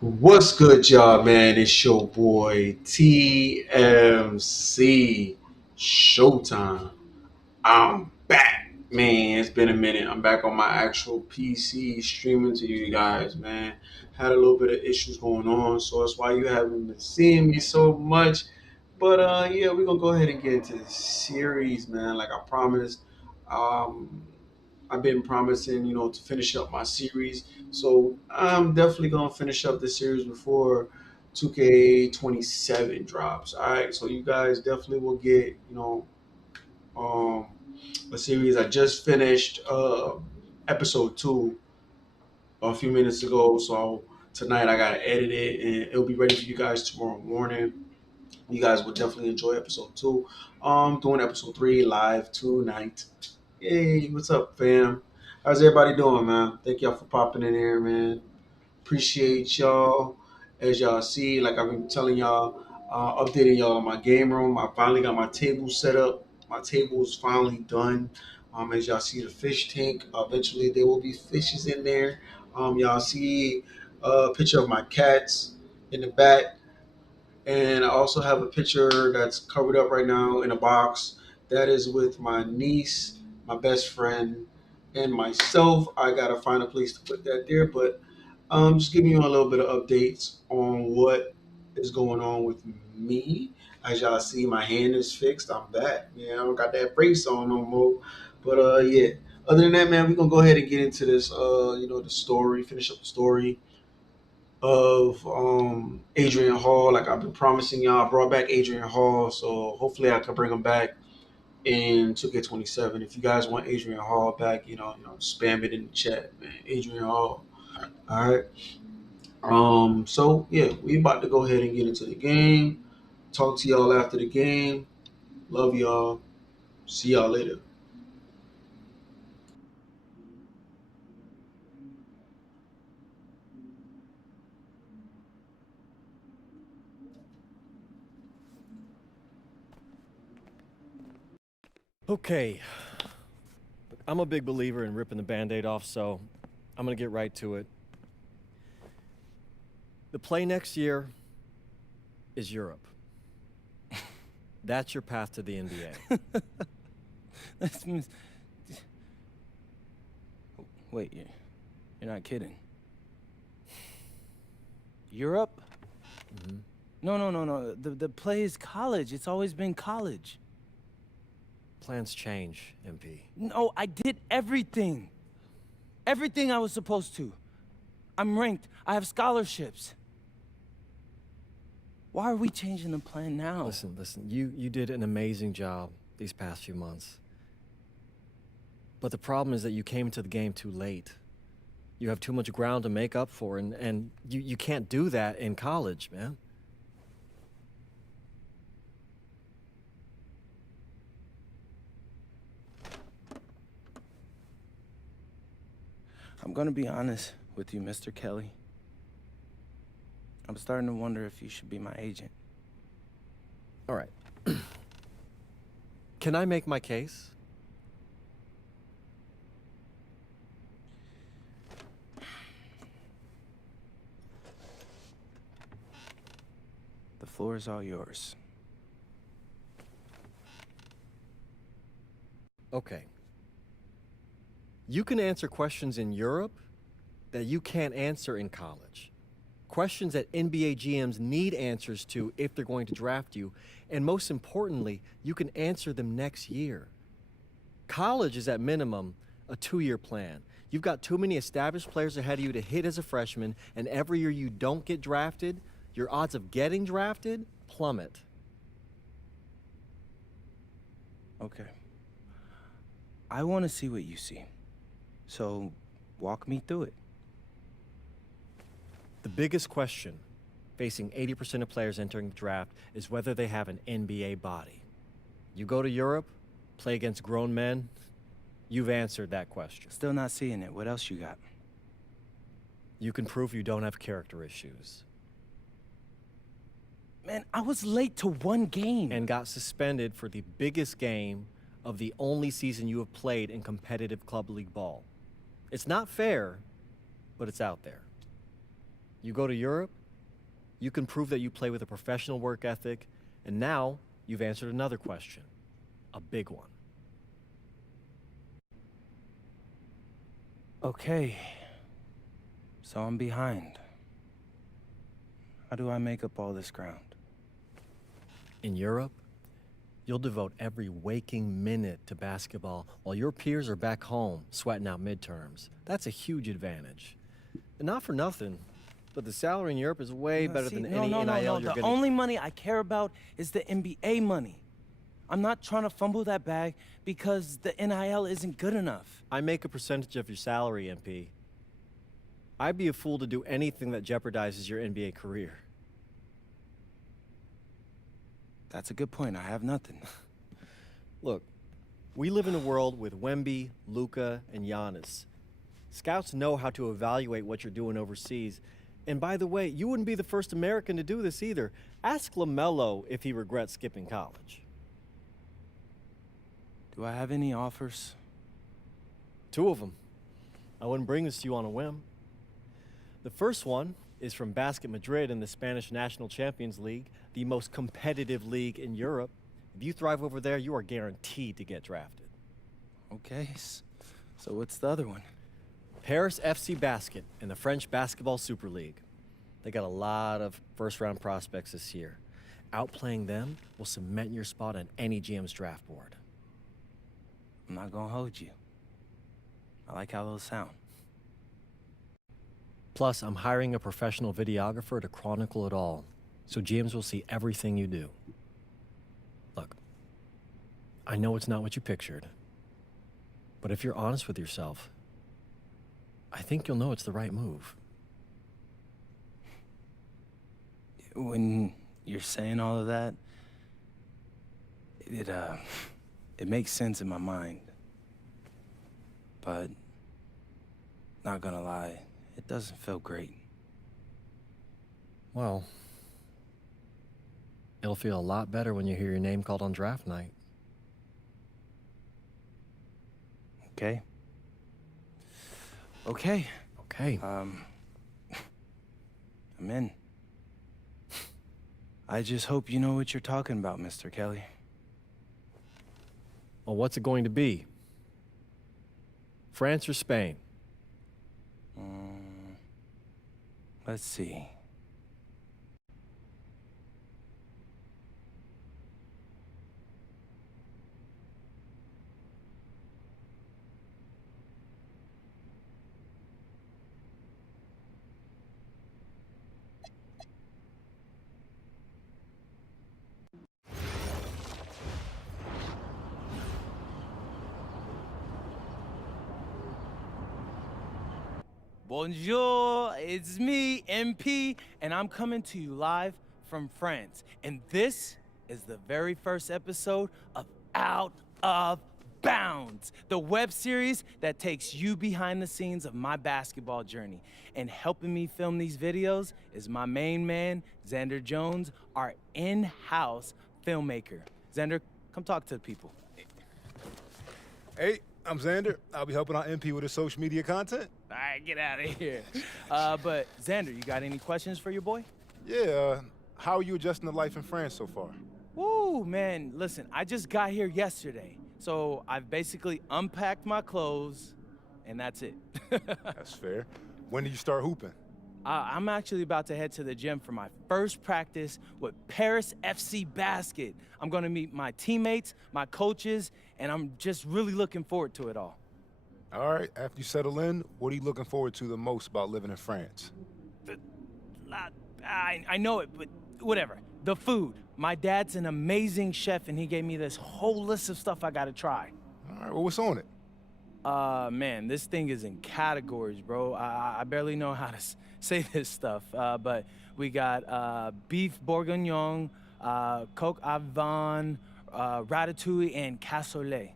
What's good, y'all, man? It's your boy TMC Showtime. I'm back, man. It's been a minute. I'm back on my actual PC streaming to you guys, man. Had a little bit of issues going on, so that's why you haven't been seeing me so much. But yeah, we're gonna go ahead and get into the series, man. Like I promised. Um, I've been promising, to finish up my series. So I'm definitely gonna finish up the series before 2K27 drops. All right, so you guys definitely will get, um, a series. I just finished episode 2 a few minutes ago. So tonight I gotta edit it, and it'll be ready for you guys tomorrow morning. You guys will definitely enjoy episode 2. Doing episode 3 live tonight. Hey, what's up, fam? How's everybody doing, man? Thank y'all for popping in here, man. Appreciate y'all. As y'all see, like I've been telling y'all, updating y'all on my game room. I finally got my table set up. My table is finally done. As y'all see the fish tank, eventually there will be fishes in there. Y'all see a picture of my cats in the back. And I also have a picture that's covered up right now in a box. That is with my niece, my best friend, and myself. I gotta find a place to put that there, but just giving you a little bit of updates on what is going on with me. As y'all see, my hand is fixed. I'm back. Yeah, I don't got that brace on no more. But yeah. Other than that, man, we're gonna go ahead and get into this. The story. Finish up the story of Adrian Hall. Like I've been promising y'all, I brought back Adrian Hall, so hopefully I can bring him back in 2K27. If you guys want Adrian Hall back, spam it in the chat, man. Adrian Hall. All right. So yeah, we about to go ahead and get into the game. Talk to y'all after the game. Love y'all. See y'all later. Okay, I'm a big believer in ripping the band-aid off, so I'm gonna get right to it. The play next year is Europe. That's your path to the NBA. That's, wait, you're not kidding. Europe? Mhm. No. The play is college. It's always been college. Plans change, MP. No, I did everything. Everything I was supposed to. I'm ranked. I have scholarships. Why are we changing the plan now? Listen, you did an amazing job these past few months. But the problem is that you came into the game too late. You have too much ground to make up for, and you can't do that in college, man. I'm gonna be honest with you, Mr. Kelly. I'm starting to wonder if you should be my agent. All right. Can I make my case? The floor is all yours. Okay. You can answer questions in Europe that you can't answer in college. Questions that NBA GMs need answers to if they're going to draft you. And most importantly, you can answer them next year. College is at minimum a 2-year plan. You've got too many established players ahead of you to hit as a freshman, and every year you don't get drafted, your odds of getting drafted plummet. Okay. I want to see what you see. So, walk me through it. The biggest question facing 80% of players entering the draft is whether they have an NBA body. You go to Europe, play against grown men, you've answered that question. Still not seeing it. What else you got? You can prove you don't have character issues. Man, I was late to one game. And got suspended for the biggest game of the only season you have played in competitive club league ball. It's not fair, but it's out there. You go to Europe, you can prove that you play with a professional work ethic, and now you've answered another question, a big one. Okay. So I'm behind. How do I make up all this ground? In Europe, you'll devote every waking minute to basketball while your peers are back home sweating out midterms. That's a huge advantage. And not for nothing, but the salary in Europe is way better than any NIL you're The getting. only money I care about is the NBA money. I'm not trying to fumble that bag because the NIL isn't good enough. I make a percentage of your salary, MP. I'd be a fool to do anything that jeopardizes your NBA career. That's a good point. I have nothing. Look, we live in a world with Wemby, Luka, and Giannis. Scouts know how to evaluate what you're doing overseas. And by the way, you wouldn't be the first American to do this either. Ask LaMelo if he regrets skipping college. Do I have any offers? 2 of them. I wouldn't bring this to you on a whim. The first one is from Basket Madrid in the Spanish National Champions League, the most competitive league in Europe. If you thrive over there, you are guaranteed to get drafted. Okay, so what's the other one? Paris FC Basket in the French Basketball Super League. They got a lot of first-round prospects this year. Outplaying them will cement your spot on any GM's draft board. I'm not gonna hold you. I like how those sound. Plus, I'm hiring a professional videographer to chronicle it all, so GMs will see everything you do. Look, I know it's not what you pictured, but if you're honest with yourself, I think you'll know it's the right move. When you're saying all of that, it makes sense in my mind. But, not gonna lie, it doesn't feel great. Well, it'll feel a lot better when you hear your name called on draft night. Okay? Okay. Okay. I'm in. I just hope you know what you're talking about, Mr. Kelly. Well, what's it going to be? France or Spain? Let's see. Bonjour, it's me, MP, and I'm coming to you live from France. And this is the very first episode of Out of Bounds, the web series that takes you behind the scenes of my basketball journey. And helping me film these videos is my main man, Xander Jones, our in-house filmmaker. Xander, come talk to the people. Hey, I'm Xander. I'll be helping out MP with his social media content. All right, get out of here. But Xander, you got any questions for your boy? Yeah, how are you adjusting to life in France so far? Woo, man, listen, I just got here yesterday. So I've basically unpacked my clothes, and that's it. That's fair. When did you start hooping? I'm actually about to head to the gym for my first practice with Paris FC Basket. I'm gonna meet my teammates, my coaches, and I'm just really looking forward to it all. All right, after you settle in, what are you looking forward to the most about living in France? I know it, but whatever. The food. My dad's an amazing chef, and he gave me this whole list of stuff I gotta try. All right, well, what's on it? Man, this thing is in categories, bro. I barely know how to say this stuff, but we got beef bourguignon, coq au vin, ratatouille, and cassoulet.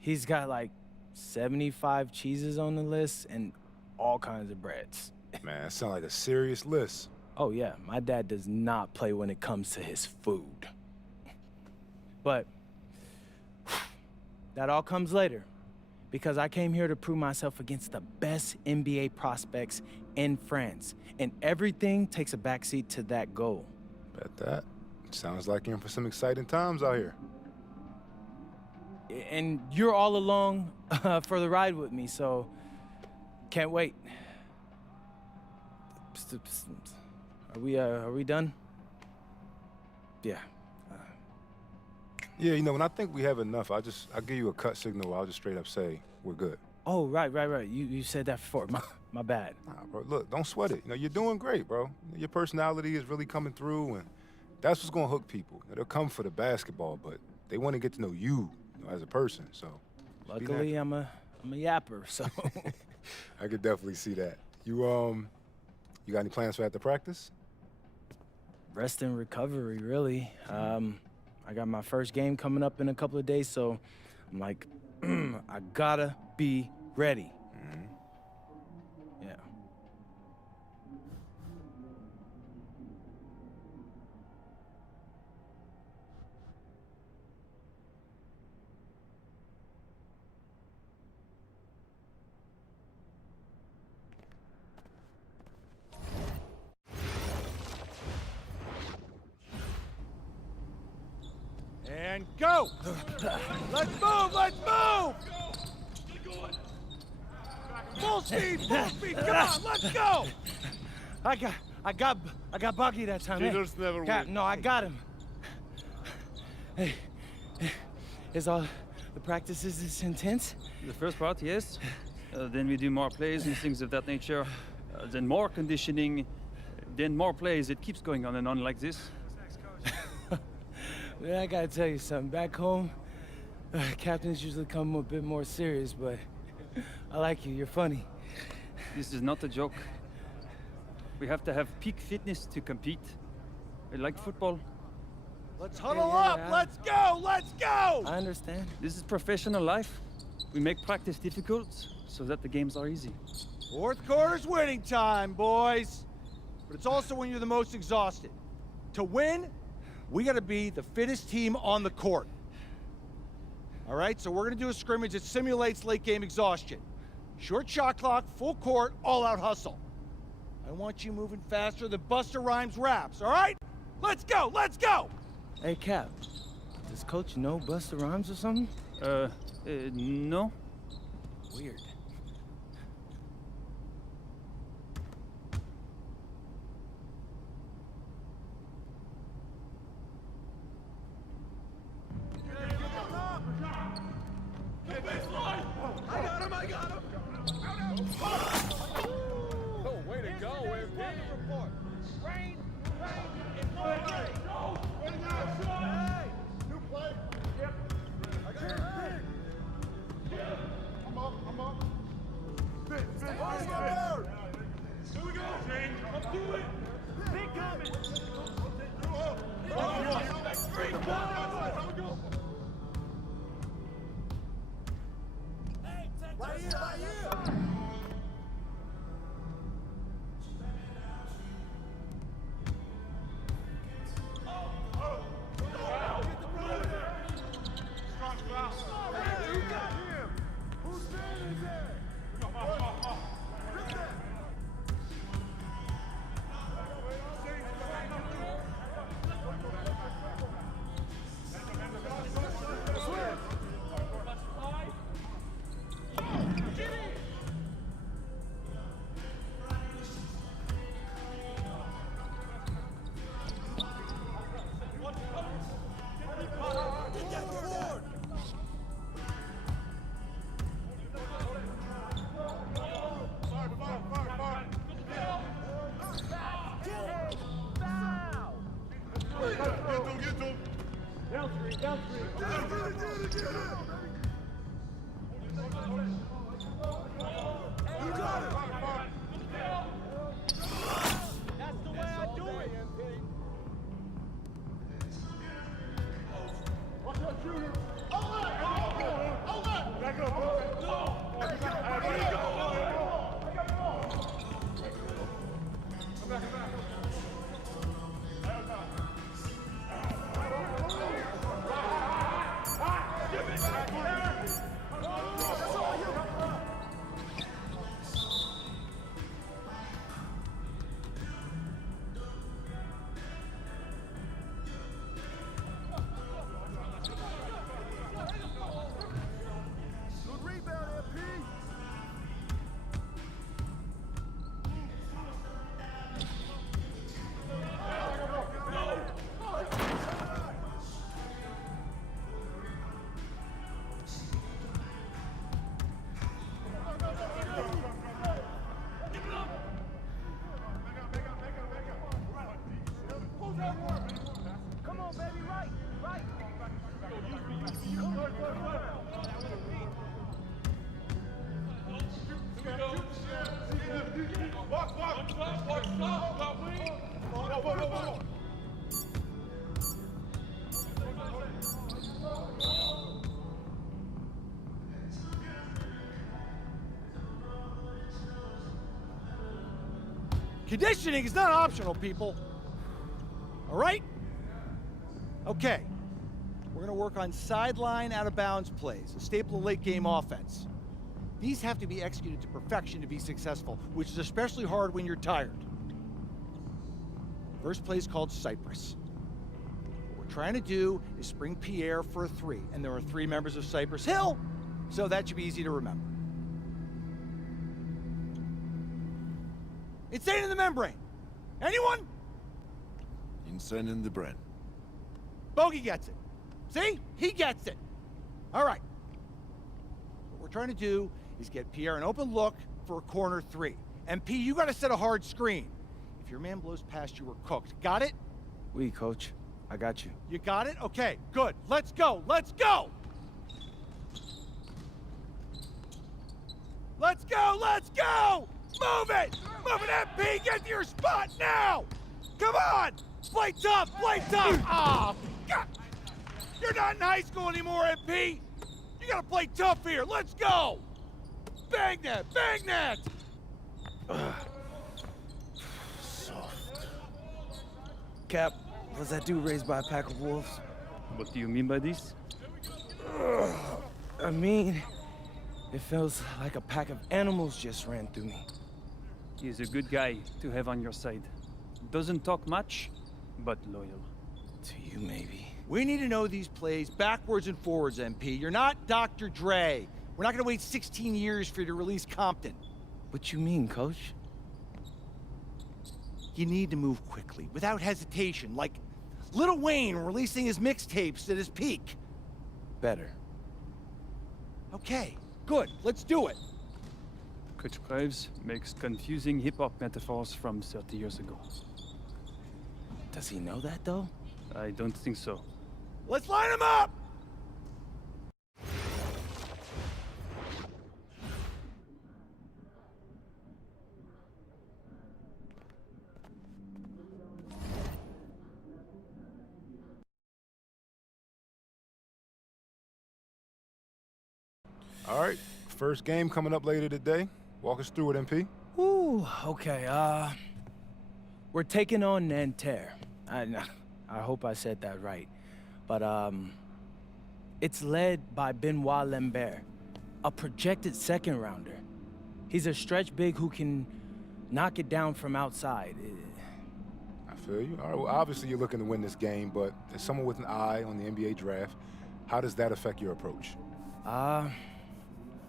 He's got like 75 cheeses on the list and all kinds of breads. Man, that sounds like a serious list. Oh yeah, my dad does not play when it comes to his food. But that all comes later. Because I came here to prove myself against the best NBA prospects in France. And everything takes a backseat to that goal. Bet that. Sounds like you're in for some exciting times out here. And you're all along for the ride with me, so can't wait. Are we done? Yeah. Yeah, you know, when I think we have enough, I'll give you a cut signal. I'll just straight up say we're good. Oh, right. You said that before. My bad. Nah, bro, look, don't sweat it. You know, you're doing great, bro. Your personality is really coming through, and that's what's gonna hook people. You know, they'll come for the basketball, but they want to get to know you, as a person. So, luckily, I'm a yapper, so. I could definitely see that. You got any plans for after practice? Rest and recovery, really. I got my first game coming up in a couple of days, so I'm like, I gotta be ready. Yeah. And go! Let's move! Let's move! Full speed! Full speed! Come on! Let's go! I got Bucky that time. Cheaters never win. No, I got him. Hey, is all the practices this intense? The first part, yes. Then we do more plays and things of that nature. Then more conditioning. Then more plays. It keeps going on and on like this. Yeah, I gotta tell you something. Back home, captains usually come a bit more serious, but I like you. You're funny. This is not a joke. We have to have peak fitness to compete. Like football. Let's huddle up! Let's go! Let's go! I understand. This is professional life. We make practice difficult so that the games are easy. Fourth quarter's winning time, boys. But it's also when you're the most exhausted. To win, we gotta be the fittest team on the court. All right, so we're gonna do a scrimmage that simulates late game exhaustion. Short shot clock, full court, all out hustle. I want you moving faster than Busta Rhymes raps, all right? Let's go, let's go! Hey, Cap, does Coach know Busta Rhymes or something? No. Weird. Conditioning is not optional, people. All right? Okay. We're gonna work on sideline out-of-bounds plays, a staple of late-game offense. These have to be executed to perfection to be successful, which is especially hard when you're tired. First play is called Cypress. What we're trying to do is spring Pierre for a 3, and there are 3 members of Cypress Hill, so that should be easy to remember. Insane in the membrane. Anyone? Insane in the brain. Bogey gets it. See? He gets it. All right. What we're trying to do is get Pierre an open look for a corner 3. MP, you gotta set a hard screen. If your man blows past you, we're cooked. Got it? Oui, coach. I got you. You got it? Okay, good. Let's go. Let's go! Let's go! Let's go! Move it! Move it, MP! Get to your spot now! Come on! Play tough! Play tough! Oh, God! You're not in high school anymore, MP! You gotta play tough here! Let's go! Bang that! Bang that! Cap, was that dude raised by a pack of wolves? What do you mean by this? I mean, it feels like a pack of animals just ran through me. He's a good guy to have on your side. Doesn't talk much, but loyal. To you, maybe. We need to know these plays backwards and forwards, MP. You're not Dr. Dre. We're not gonna wait 16 years for you to release Compton. What you mean, coach? You need to move quickly, without hesitation, like Lil Wayne releasing his mixtapes at his peak. Better. Okay, good. Let's do it. Coach Graves makes confusing hip-hop metaphors from 30 years ago. Does he know that, though? I don't think so. Let's line them up! All right, first game coming up later today. Walk us through it, MP. Ooh, okay, we're taking on Nanterre. I hope I said that right. But, it's led by Benoit Lambert, a projected second rounder. He's a stretch big who can knock it down from outside. I feel you. All right, well, obviously you're looking to win this game, but as someone with an eye on the NBA draft, how does that affect your approach? My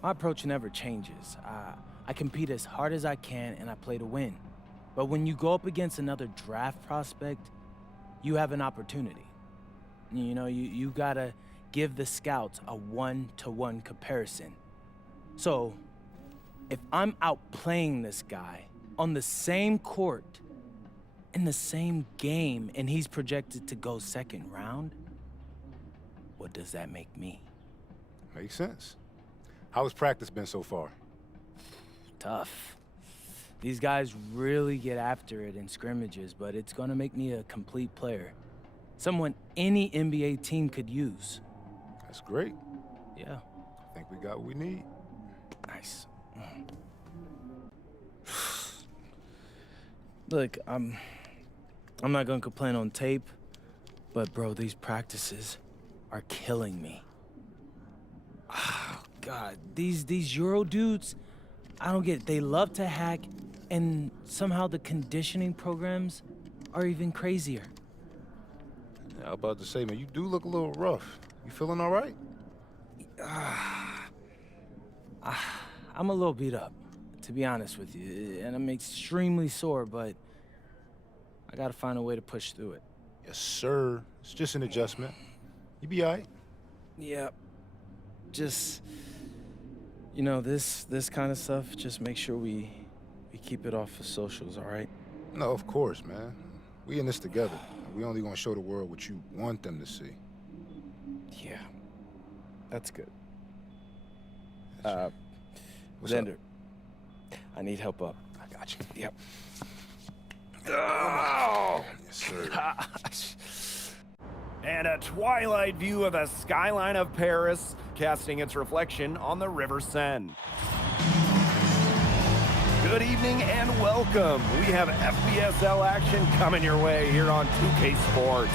approach never changes. I compete as hard as I can and I play to win. But when you go up against another draft prospect, you have an opportunity. You know, you gotta give the scouts a 1-to-1 comparison. So, if I'm outplaying this guy on the same court, in the same game, and he's projected to go second round, what does that make me? Makes sense. How has practice been so far? Tough. These guys really get after it in scrimmages, but it's gonna make me a complete player. Someone any NBA team could use. That's great. Yeah. I think we got what we need. Nice. Look, I'm not gonna complain on tape, but bro, these practices are killing me. Oh, God, these Euro dudes, I don't get it. They love to hack, and somehow the conditioning programs are even crazier. Yeah, I was about to say, man, you do look a little rough. You feeling all right? I'm a little beat up, to be honest with you, and I'm extremely sore, but I gotta find a way to push through it. Yes, sir. It's just an adjustment. You be all right. Yeah, just, you know, this kind of stuff, just make sure we keep it off of socials, all right? No, of course, man. We in this together. We only gonna show the world what you want them to see. Yeah, that's good. What's Xander, up? I need help up. I got you. Yep. Oh! Yes, sir. And a twilight view of the skyline of Paris, casting its reflection on the River Seine. Good evening and welcome. We have FBSL action coming your way here on 2K Sports.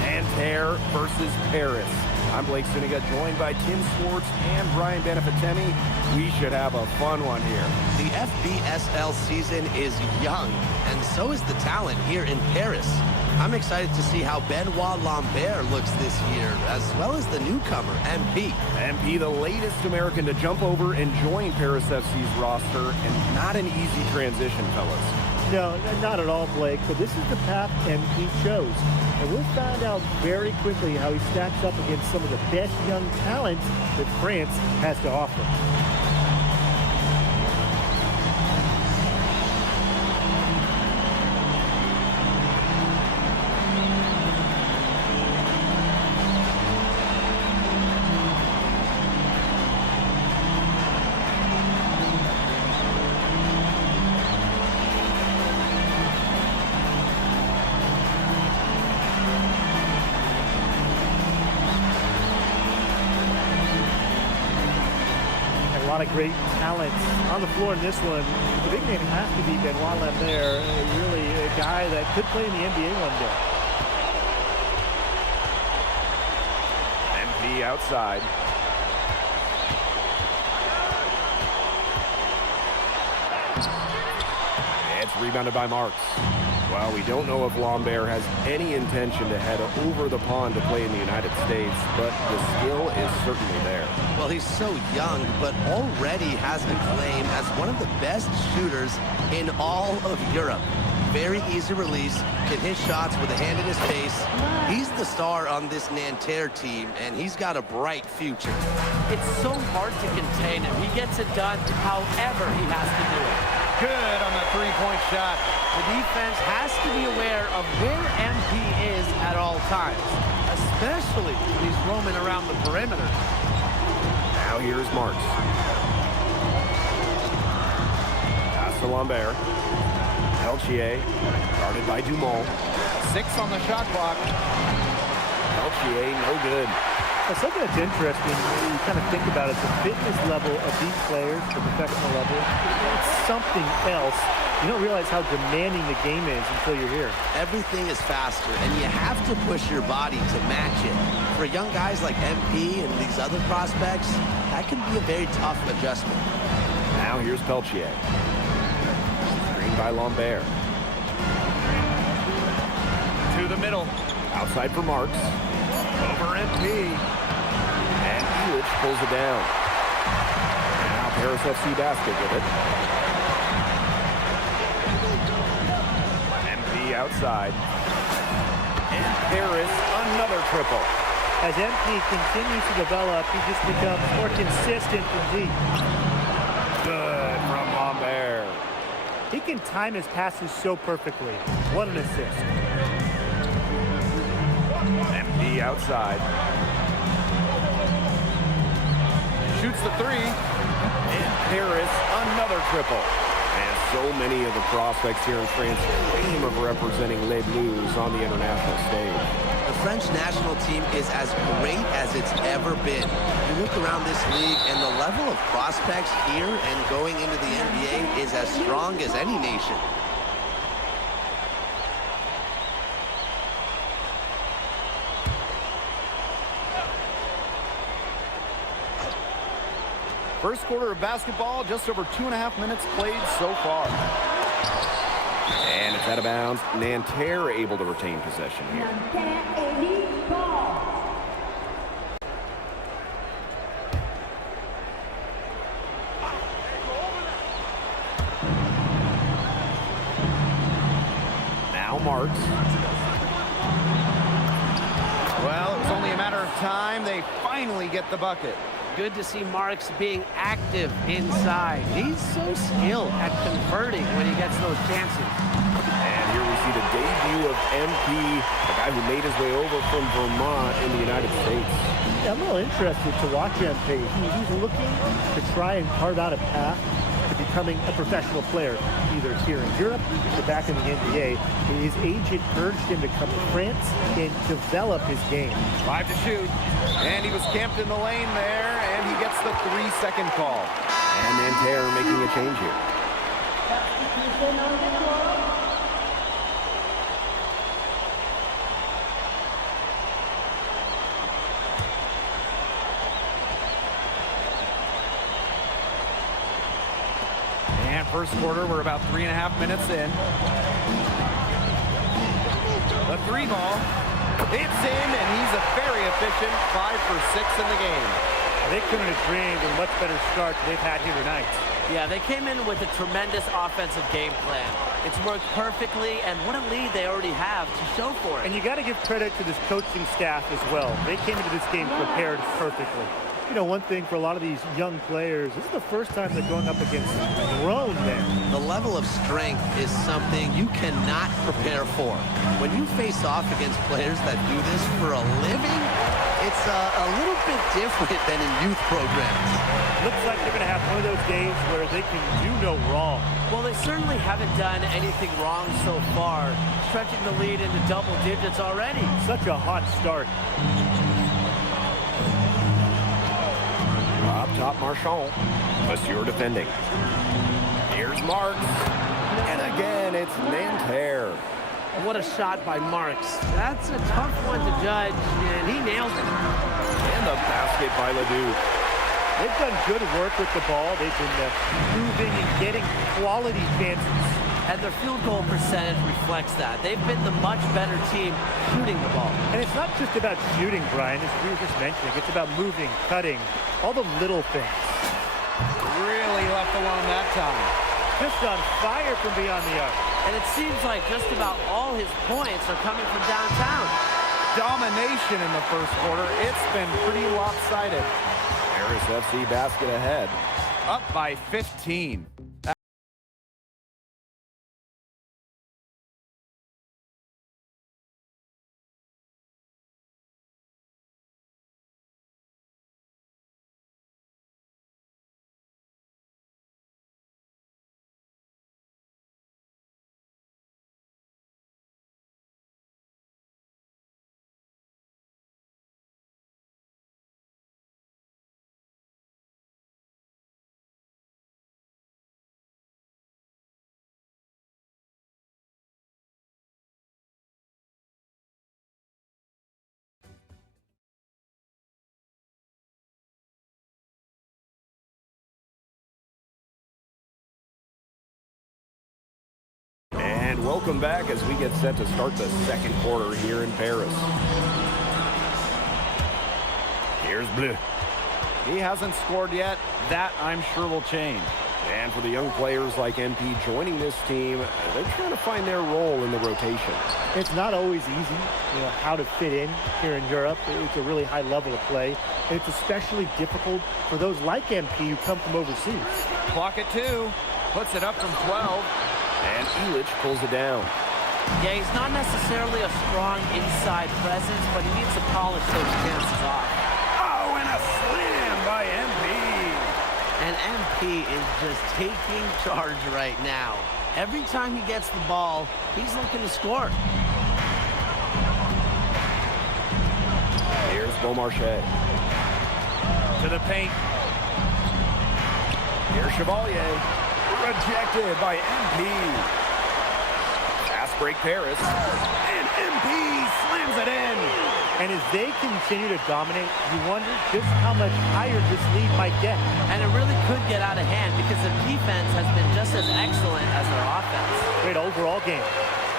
Nanterre versus Paris. I'm Blake Suniga, joined by Tim Swartz and Brian Benefatemi. We should have a fun one here. The FBSL season is young, and so is the talent here in Paris. I'm excited to see how Benoit Lambert looks this year, as well as the newcomer, MP. MP, the latest American to jump over and join Paris FC's roster, and not an easy transition, fellas. No, not at all, Blake, but this is the path MP chose. And we'll find out very quickly how he stacks up against some of the best young talents that France has to offer. A lot of great talent on the floor in this one. The big name has to be Benoit Lambert, really a guy that could play in the NBA one day. MP outside. It's rebounded by Marks. Well, we don't know if Lambert has any intention to head over the pond to play in the United States, but the skill is certainly there. Well, he's so young, but already has a claim as one of the best shooters in all of Europe. Very easy release, can hit shots with a hand in his face. He's the star on this Nanterre team, and he's got a bright future. It's so hard to contain him. He gets it done however he has to do it. Good on the three-point shot. The defense has to be aware of where MP is at all times, especially when he's roaming around the perimeter. Now here's Marks. Pass to Lambert. Peltier, guarded by Dumont. 6 on the shot clock. Peltier, no good. Well, something that's interesting, when you kind of think about it, the fitness level of these players, the professional level, it's something else. You don't realize how demanding the game is until you're here. Everything is faster, and you have to push your body to match it. For young guys like MP and these other prospects, that can be a very tough adjustment. Now here's Peltier. Screened by Lambert. To the middle. Outside for Marks. Over MP. And Elitch pulls it down. Now Paris FC basket with it. MP outside. And Paris another triple. As MP continues to develop, he just becomes more consistent from deep. Good from Lambert. He can time his passes so perfectly. What an assist. MP outside. Shoots the three. And Paris another triple. And so many of the prospects here in France dream of representing Les Bleus on the international stage. The French national team is as great as it's ever been. You look around this league, and the level of prospects here and going into the NBA is as strong as any nation. First quarter of basketball, just over 2.5 minutes played so far. And it's out of bounds. Nanterre able to retain possession here. Now Marks. Well, it was only a matter of time. They finally get the bucket. Good to see Marks being active inside. He's so skilled at converting when he gets those chances. And here we see the debut of MP, a guy who made his way over from Vermont in the United States. Yeah, I'm a little interested to watch MP. He's looking to try and carve out a path to becoming a professional player, either here in Europe or back in the NBA. His agent urged him to come to France and develop his game. 5 to shoot. And he was camped in the lane there, and he gets the 3-second call. And Nanterre making a change here. Substitution on the floor. And first quarter, we're about 3.5 minutes in. The three ball, it's in, and he's a very efficient 5 for 6 in the game. They couldn't have dreamed of a much better start than they've had here tonight. Yeah, they came in with a tremendous offensive game plan. It's worked perfectly, and what a lead they already have to show for it. And you got to give credit to this coaching staff as well. They came into this game prepared perfectly. You know, one thing for a lot of these young players, this is the first time they're going up against grown men. The level of strength is something you cannot prepare for. When you face off against players that do this for a living, it's a little bit different than in youth programs. Looks like they're going to have one of those days where they can do no wrong. Well, they certainly haven't done anything wrong so far, stretching the lead into double digits already. Such a hot start. Up top, Marchand. Monsieur defending. Here's Marks. And again, it's Nanterre. What a shot by Marks. That's a tough one to judge, and he nails it. And the basket by Ledoux. They've done good work with the ball. They've been moving and getting quality chances. And their field goal percentage reflects that. They've been the much better team shooting the ball. And it's not just about shooting, Brian, as we were just mentioning. It's about moving, cutting, all the little things. Really left alone that time. Just on fire from beyond the arc. And it seems like just about all his points are coming from downtown. Domination in the first quarter. It's been pretty lopsided. Paris FC basket ahead. Up by 15. And welcome back as we get set to start the second quarter here in Paris. Here's Bleu. He hasn't scored yet. That, I'm sure, will change. And for the young players like MP joining this team, they're trying to find their role in the rotation. It's not always easy, how to fit in here in Europe. It's a really high level of play. And it's especially difficult for those like MP who come from overseas. Clock at 2. Puts it up from 12. And Illich pulls it down. Yeah, he's not necessarily a strong inside presence, but he needs to polish those chances off. Oh, and a slam by MP. And MP is just taking charge right now. Every time he gets the ball, he's looking to score. Here's Beaumarchais. To the paint. Here's Chevalier. Rejected by MP. Fast break Paris. And MP slams it in. And as they continue to dominate, you wonder just how much higher this lead might get. And it really could get out of hand because the defense has been just as excellent as their offense. Great overall game.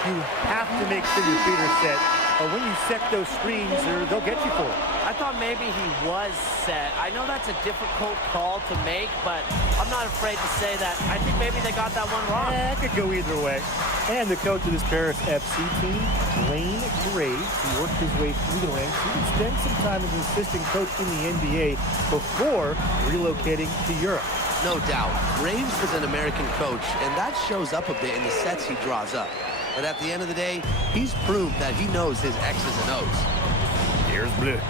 You have to make sure your feet are set. Or when you set those screens, they'll get you for it. I thought maybe he was set. I know that's a difficult call to make, but I'm not afraid to say that I think maybe they got that one wrong. It could go either way. And the coach of this Paris FC team, Wayne Graves, who worked his way through the ranks, he would spend some time as an assistant coach in the NBA before relocating to Europe. No doubt. Graves is an American coach, and that shows up a bit in the sets he draws up. But at the end of the day, he's proved that he knows his X's and O's. Here's Bleu.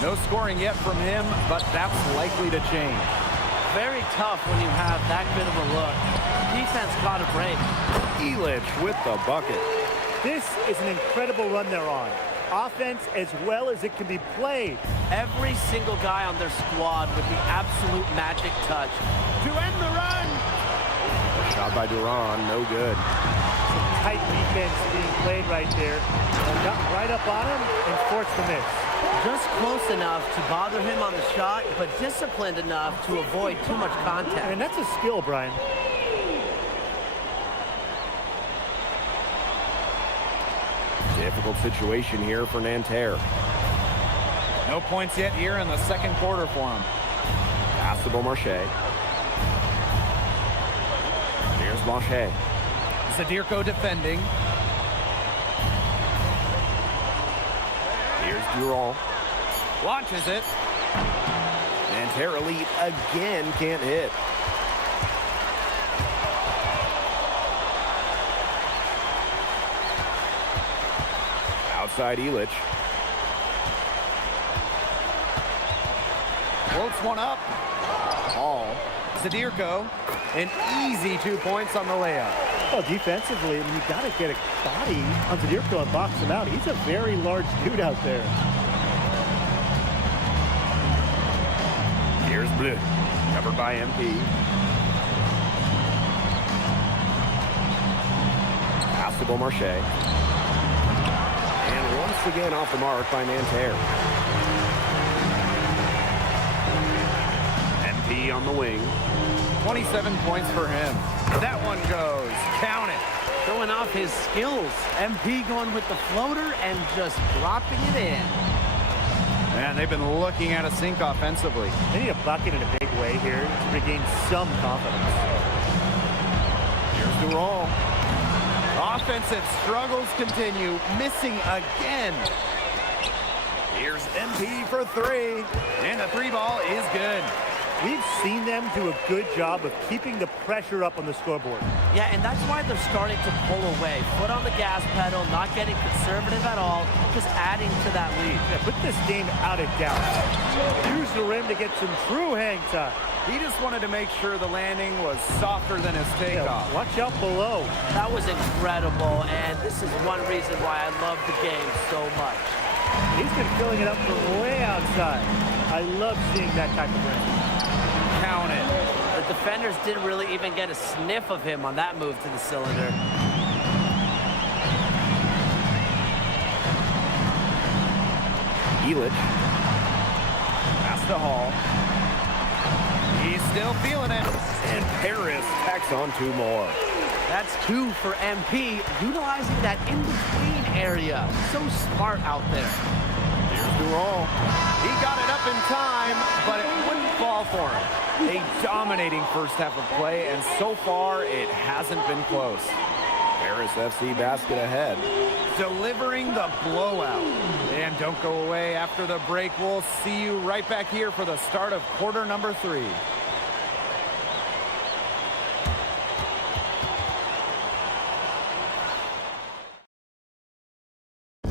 No scoring yet from him, but that's likely to change. Very tough when you have that good of a look. Defense got a break. Illich with the bucket. This is an incredible run they're on. Offense as well as it can be played. Every single guy on their squad with the absolute magic touch. To end the run. Shot by Duran, no good. Some tight defense being played right there. Got right up on him and forced the miss. Just close enough to bother him on the shot, but disciplined enough to avoid too much contact. And that's a skill, Brian. Difficult situation here for Nanterre. No points yet here in the second quarter for him. Pass to Beaumarchais. Here's Blanchet. Zadirko defending. Here's Durand. Launches it. Nanterre Elite again can't hit. Outside Illich. Floats one up. Hall. Zadirko. An easy 2 points on the layup. Well, defensively, I mean, you got to get a body on Zadirko and box him out. He's a very large dude out there. Here's Bleu. Covered by MP. Pass to Beaumarchais. And once again off the mark by Nanterre. MP on the wing. 27 points for him. That one goes. Count it. Showing off his skills. MP going with the floater and just dropping it in. Man, they've been looking at a sink offensively. They need a bucket in a big way here to regain some confidence. Here's Durand. Offensive struggles continue. Missing again. Here's MP for three. And the three ball is good. We've seen them do a good job of keeping the pressure up on the scoreboard. Yeah, and that's why they're starting to pull away. Foot on the gas pedal, not getting conservative at all, just adding to that lead. Yeah, put this game out of doubt. Use the rim to get some true hang time. He just wanted to make sure the landing was softer than his takeoff. Yeah, watch out below. That was incredible, and this is one reason why I love the game so much. He's been filling it up from way outside. I love seeing that type of range. Count it. The defenders didn't really even get a sniff of him on that move to the cylinder. Illich. Pass to Hall. He's still feeling it. And Paris tacks on two more. That's two for MP, utilizing that in-between area. So smart out there. Here's Durand. He got it up in time, but it wouldn't fall for him. A dominating first half of play, and so far it hasn't been close. Paris FC basket ahead. Delivering the blowout. And don't go away after the break. We'll see you right back here for the start of quarter number 3.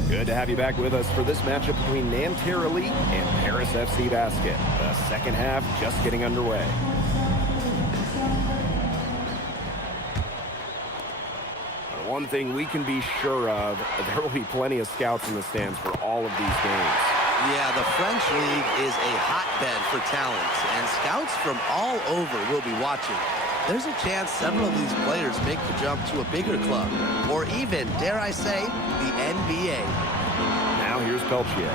Good to have you back with us for this matchup between Nanterre Elite and Paris FC Basket. The second half just getting underway. But one thing we can be sure of, there will be plenty of scouts in the stands for all of these games. Yeah, the French League is a hotbed for talent, and scouts from all over will be watching. There's a chance several of these players make the jump to a bigger club, or even, dare I say, the NBA. Now here's Peltier.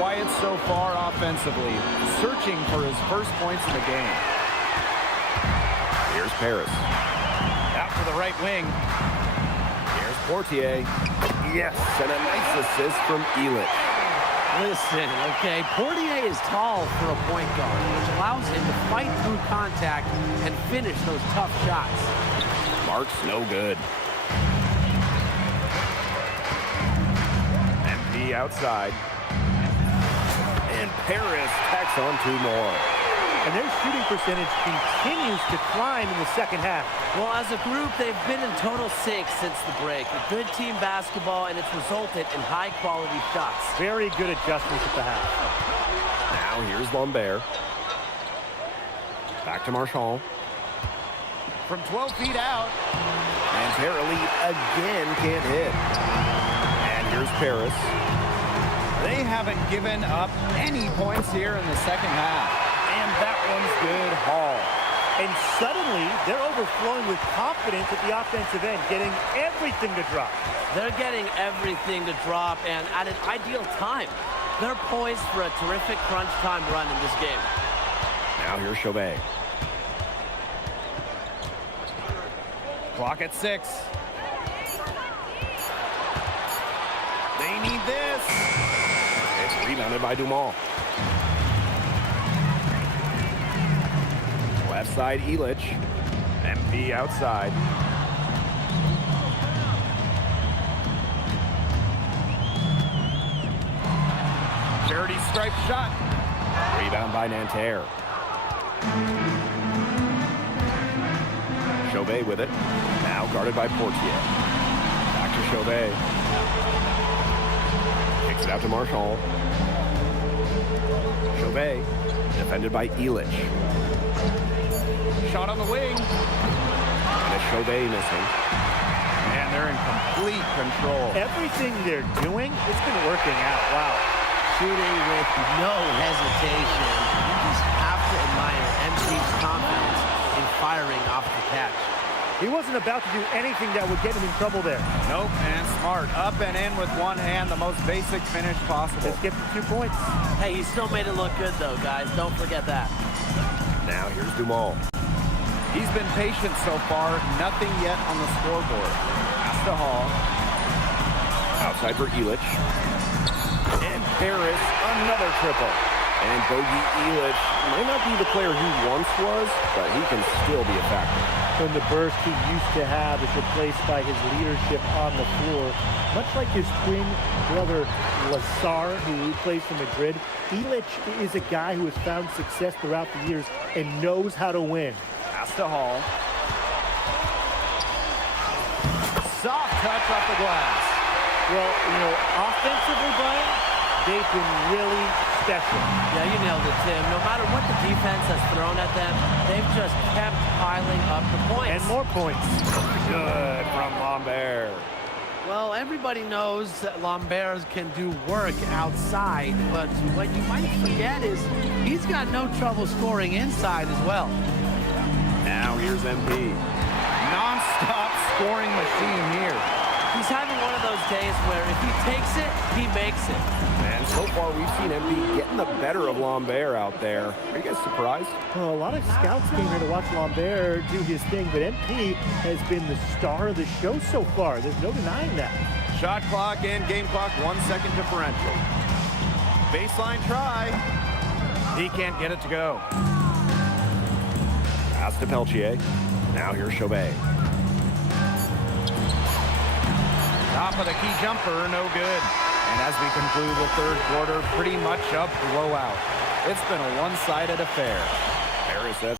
Quiet so far offensively, searching for his first points in the game. Here's Paris. Out to the right wing. Here's Portier. Yes, and a nice assist from Illich. Listen, okay, Portier is tall for a point guard, which allows him to fight through contact and finish those tough shots. Mark's no good. MP outside. And Paris tacks on two more. And their shooting percentage continues to climb in the second half. Well, as a group, they've been in total sync since the break. A good team basketball, and it's resulted in high-quality shots. Very good adjustments at the half. Now here's Lambert. Back to Marchand. From 12 feet out. Nanterre Elite again can't hit. And here's Paris. They haven't given up any points here in the second half. And that one's good. Hall. And suddenly, they're overflowing with confidence at the offensive end, getting everything to drop. They're getting everything to drop, and at an ideal time. They're poised for a terrific crunch time run in this game. Now here's Chauvet. Clock at 6. They need this. It's rebounded by Dumont. Left side, Elich. MP outside. Charity stripe shot. Rebound by Nanterre. Chauvet with it. Now guarded by Portier. Back to Chauvet. Kicks it out to Marchand. Chauvet defended by Elich. Shot on the wing. And a Chauvet missing. And they're in complete control. Everything they're doing, it's been working out. Wow. Shooting with no hesitation. You just have to admire MP's confidence in firing off the catch. He wasn't about to do anything that would get him in trouble there. Nope, and smart. Up and in with one hand, the most basic finish possible. Let's get the 2 points. Hey, he still made it look good, though, guys. Don't forget that. Now here's Dumont. He's been patient so far. Nothing yet on the scoreboard. Pass to Hall. Outside for Elich. And Paris, another triple. And Bogey Elich might not be the player he once was, but he can still be a factor. When the burst he used to have is replaced by his leadership on the floor. Much like his twin brother Lazar, who plays for Madrid, Elich is a guy who has found success throughout the years and knows how to win. Pass to Hall. Soft touch off the glass. Well, you know, offensively, Brian, they've been really special. Yeah, you nailed it, Tim. No matter what the defense has thrown at them, they've just kept piling up the points. And more points. Good from Lambert. Well, everybody knows that Lambert can do work outside, but what you might forget is he's got no trouble scoring inside as well. Now here's MP. Non-stop scoring machine here. He's having one of those days where if he takes it, he makes it. And so far, we've seen MP getting the better of Lambert out there. Are you guys surprised? Well, a lot of scouts came here to watch Lambert do his thing, but MP has been the star of the show so far. There's no denying that. Shot clock and game clock, 1 second differential. Baseline try. He can't get it to go. Pass to Peltier. Now here's Chauvet. Top of the key jumper, no good. And as we conclude the third quarter, pretty much a blowout. It's been a one-sided affair. Paris has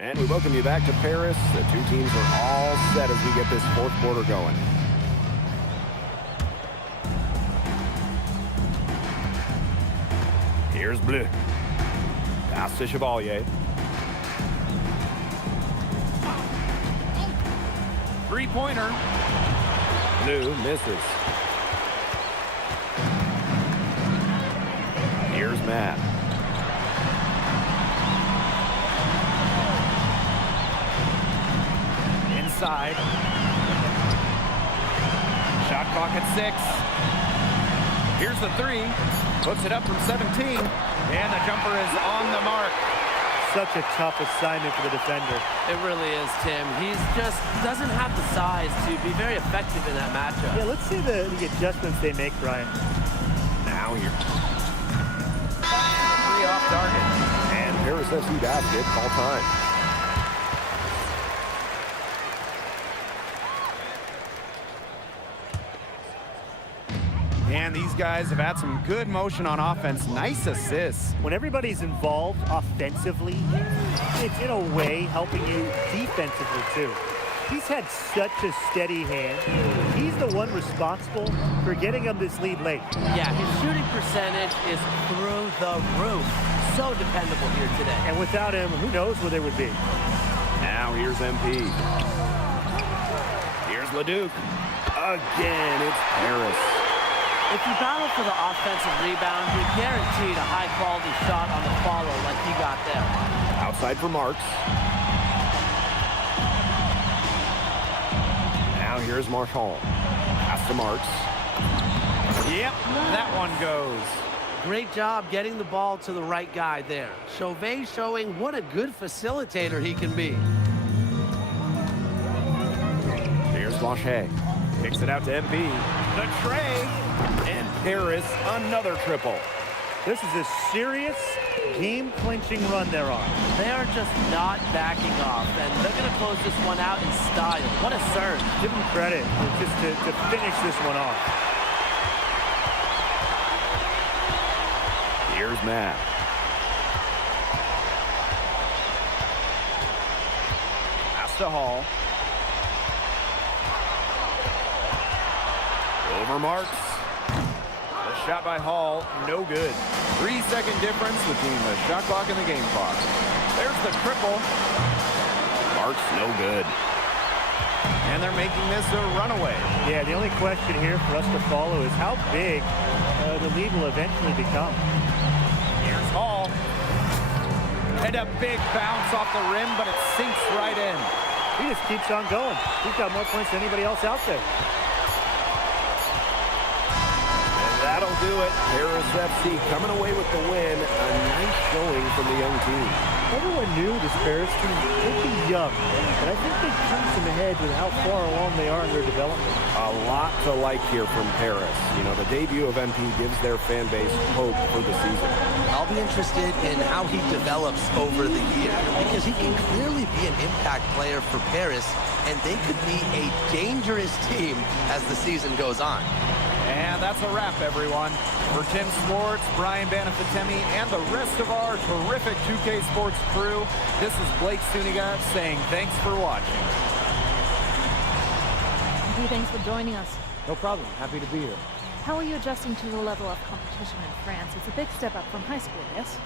And we welcome you back to Paris. The two teams are all set as we get this fourth quarter going. Here's Bleu. Pass to Chevalier. Three-pointer. Bleu misses. Here's Matt. Inside. Shot clock at 6. Here's the three. Puts it up from 17. And the jumper is on the mark. Such a tough assignment for the defender. It really is, Tim. He's just doesn't have the size to be very effective in that matchup. Yeah, let's see the adjustments they make, Brian. Now here. Three off target. And Paris FC basket, call time. And these guys have had some good motion on offense. Nice assists. When everybody's involved offensively, it's in a way helping you defensively too. He's had such a steady hand. He's the one responsible for getting them this lead late. Yeah, his shooting percentage is through the roof. so dependable here today. And without him, who knows where they would be. Now here's MP. Here's Leduc. Again, it's Paris. If you battle for the offensive rebound, you're guaranteed a high-quality shot on the follow like he got there. Outside for Marks. Now here's Marshall. Pass to Marks. Yep, that one goes. Great job getting the ball to the right guy there. Chauvet showing what a good facilitator he can be. Here's Blanchet. Kicks it out to MP. The tray. And Paris, another triple. This is a serious game-clinching run they're on. They are just not backing off, and they're going to close this one out in style. What a serve. Give them credit just to finish this one off. Here's Matt. Pass to Hall. Over Marks. The shot by Hall, no good. 3-second difference between the shot clock and the game clock. There's the triple. Marks, no good. And they're making this a runaway. Yeah, the only question here for us to follow is how big the lead will eventually become. Here's Hall. And a big bounce off the rim, but it sinks right in. He just keeps on going. He's got more points than anybody else out there. That'll do it. Paris FC coming away with the win. A nice showing from the young team. Everyone knew this Paris team would be young, but I think they punched them ahead with how far along they are in their development. A lot to like here from Paris. You know, the debut of MP gives their fan base hope for the season. I'll be interested in how he develops over the year, because he can clearly be an impact player for Paris, and they could be a dangerous team as the season goes on. And that's a wrap, everyone. For Tim Swartz, Brian Banafitemi, and the rest of our terrific 2K Sports crew, this is Blake Suniga saying thanks for watching. Thanks for joining us. No problem. Happy to be here. How are you adjusting to the level of competition in France? It's a big step up from high school, yes?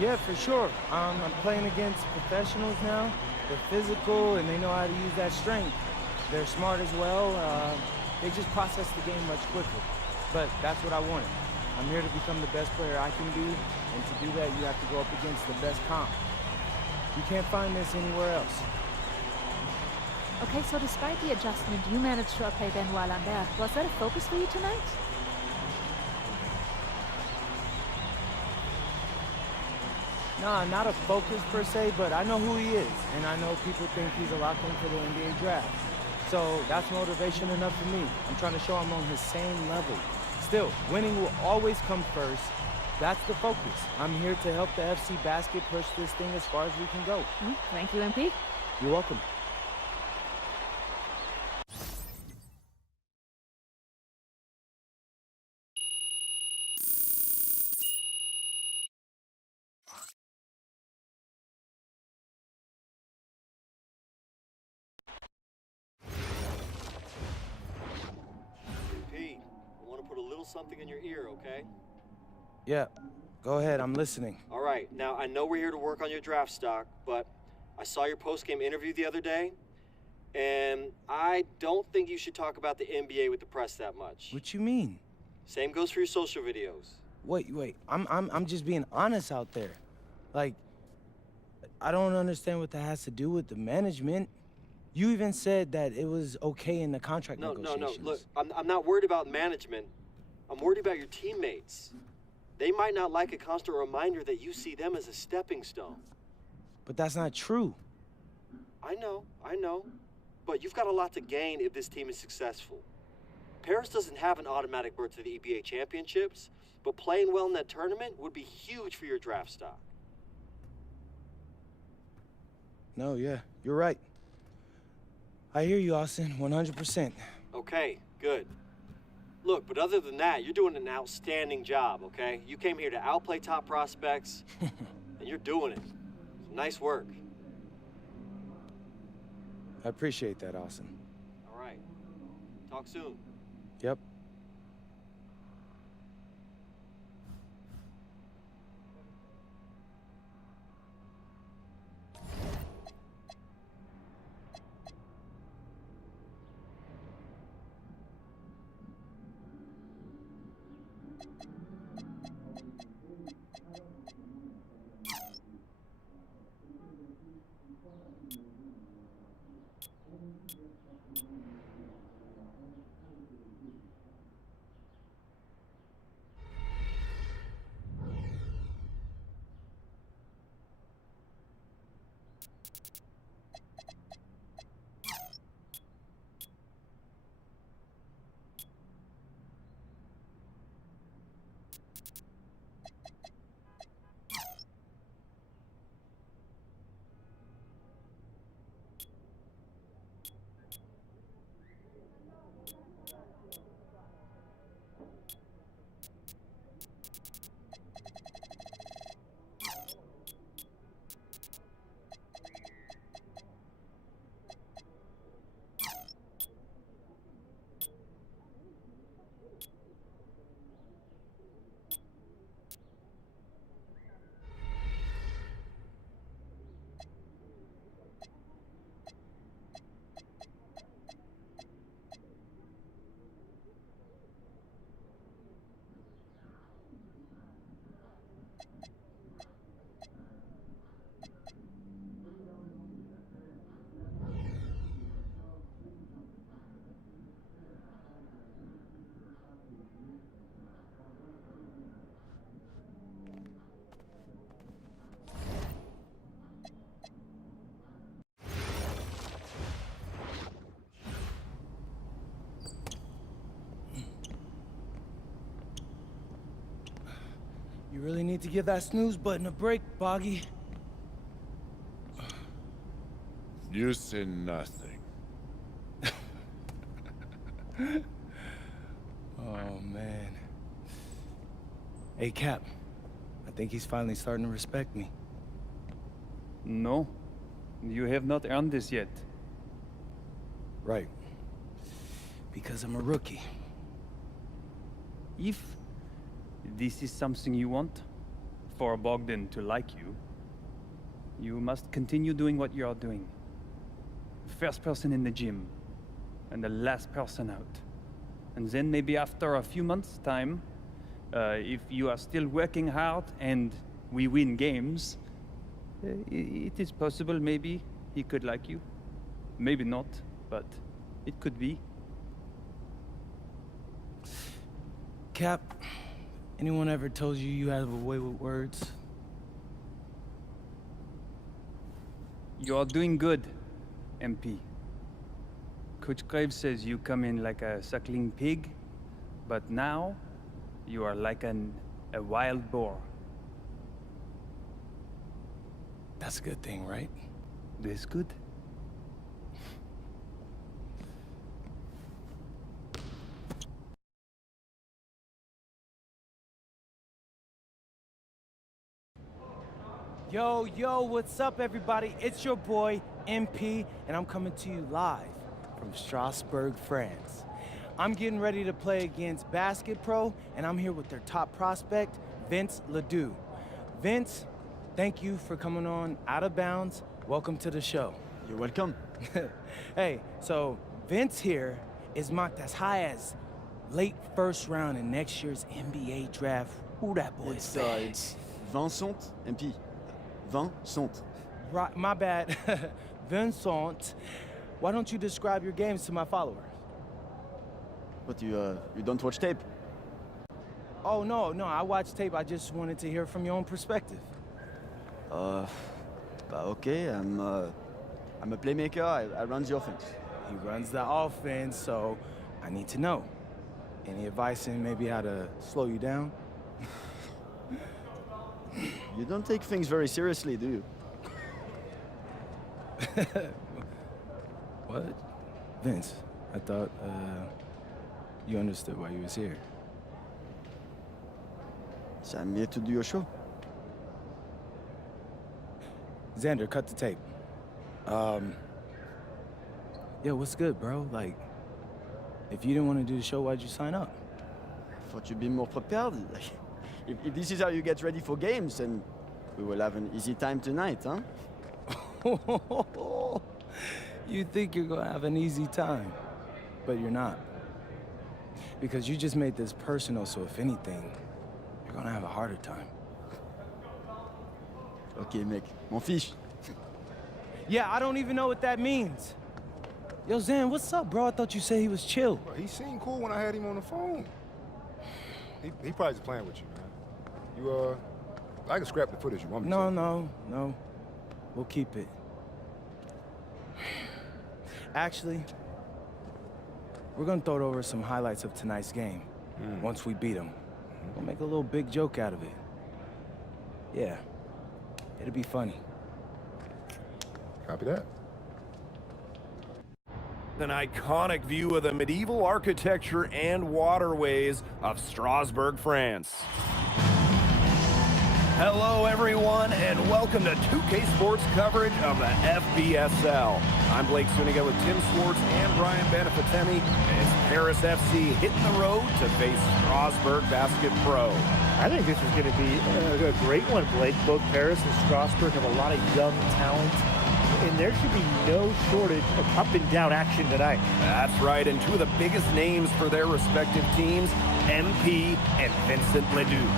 Yeah, for sure. I'm playing against professionals now. They're physical, and they know how to use that strength. They're smart as well. They just process the game much quicker. But that's what I wanted. I'm here to become the best player I can be, and to do that, you have to go up against the best comp. You can't find this anywhere else. Okay, so despite the adjustment, you managed to outplay Benoit Lambert. Was that a focus for you tonight? Nah, not a focus per se, but I know who he is, and I know people think he's a lock-in for the NBA draft. So that's motivation enough for me. I'm trying to show I'm on his same level. Still, winning will always come first. That's the focus. I'm here to help the FC Basket push this thing as far as we can go. Thank you, MP. You're welcome. Pete, I want to put a little something in your ear, okay? Yeah, go ahead. I'm listening. All right. Now, I know we're here to work on your draft stock, but I saw your post-game interview the other day, and I don't think you should talk about the NBA with the press that much. What you mean? Same goes for your social videos. Wait. I'm just being honest out there. Like, I don't understand what that has to do with the management. You even said that it was okay in the contract negotiations. No. Look, I'm not worried about management. I'm worried about your teammates. They might not like a constant reminder that you see them as a stepping stone. But that's not true. I know. But you've got a lot to gain if this team is successful. Paris doesn't have an automatic berth to the EBA championships, but playing well in that tournament would be huge for your draft stock. No, yeah, you're right. I hear you, Austin, 100%. Okay, good. Look, but other than that, you're doing an outstanding job, okay? You came here to outplay top prospects, and you're doing it. Nice work. I appreciate that, Austin. All right. Talk soon. Yep. You really need to give that snooze button a break, Boggy. You say nothing. Oh, man. Hey, Cap. I think he's finally starting to respect me. No, you have not earned this yet. Right. Because I'm a rookie. If this is something you want, for Bogdan to like you, you must continue doing what you are doing. First person in the gym, and the last person out. And then maybe after a few months' time, if you are still working hard and we win games, it is possible maybe he could like you. Maybe not, but it could be. Cap, anyone ever told you you have a way with words? You are doing good, MP. Coach Graves says you come in like a suckling pig, but now you are like a wild boar. That's a good thing, right? That's good. Yo, what's up, everybody? It's your boy, MP, and I'm coming to you live from Strasbourg, France. I'm getting ready to play against BoundsEP Pro, and I'm here with their top prospect, Vince Ledoux. Vince, thank you for coming on Out of Bounds. Welcome to the show. You're welcome. Hey, so Vince here is mocked as high as late first round in next year's NBA draft. Who that boy is? It's Vincent, MP. Vincent. Right, my bad. Vincent, why don't you describe your games to my followers? But you don't watch tape? Oh, no, I watch tape. I just wanted to hear from your own perspective. Okay, I'm a playmaker. I run the offense. He runs the offense, so I need to know. Any advice in maybe how to slow you down? You don't take things very seriously, do you? What? Vince, I thought, you understood why you was here. So I'm here to do your show. Xander, cut the tape. Yo, what's good, bro? Like, if you didn't want to do the show, why'd you sign up? Thought you'd be more prepared. If this is how you get ready for games, then we will have an easy time tonight, huh? You think you're gonna have an easy time, but you're not. Because you just made this personal, so if anything, you're gonna have a harder time. Ok, mec. M'en fiche. Yeah, I don't even know what that means. Yo, Zan, what's up, bro? I thought you said he was chill. Bro, he seemed cool when I had him on the phone. He probably just playing with you, man. I can scrap the footage you want me to. No. We'll keep it. Actually, we're gonna throw over some highlights of tonight's game. Once we beat them. We'll make a little big joke out of it. Yeah. It'll be funny. Copy that. An iconic view of the medieval architecture and waterways of Strasbourg, France. Hello, everyone, and welcome to 2K Sports coverage of the FBSL. I'm Blake Suniga with Tim Swartz and Brian Benefatemi, and it's Paris FC hitting the road to face Strasbourg Basket Pro. I think this is going to be a great one, Blake. Both Paris and Strasbourg have a lot of young talent, and there should be no shortage of up-and-down action tonight. That's right, and two of the biggest names for their respective teams, MP and Vincent Leduc.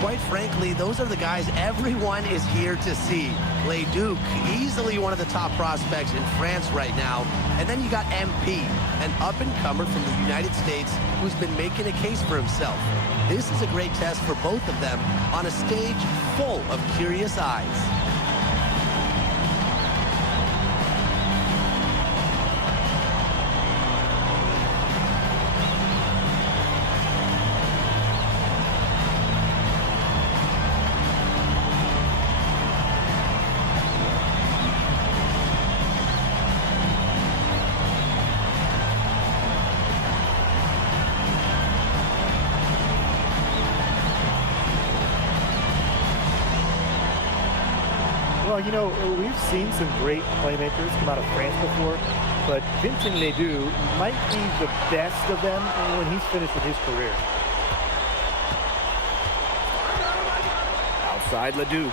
Quite frankly, those are the guys everyone is here to see. Leduc, easily one of the top prospects in France right now. And then you got MP, an up-and-comer from the United States who's been making a case for himself. This is a great test for both of them on a stage full of curious eyes. Well, you know, we've seen some great playmakers come out of France before, but Vincent Ledoux might be the best of them when he's finished with his career. Outside Leduc.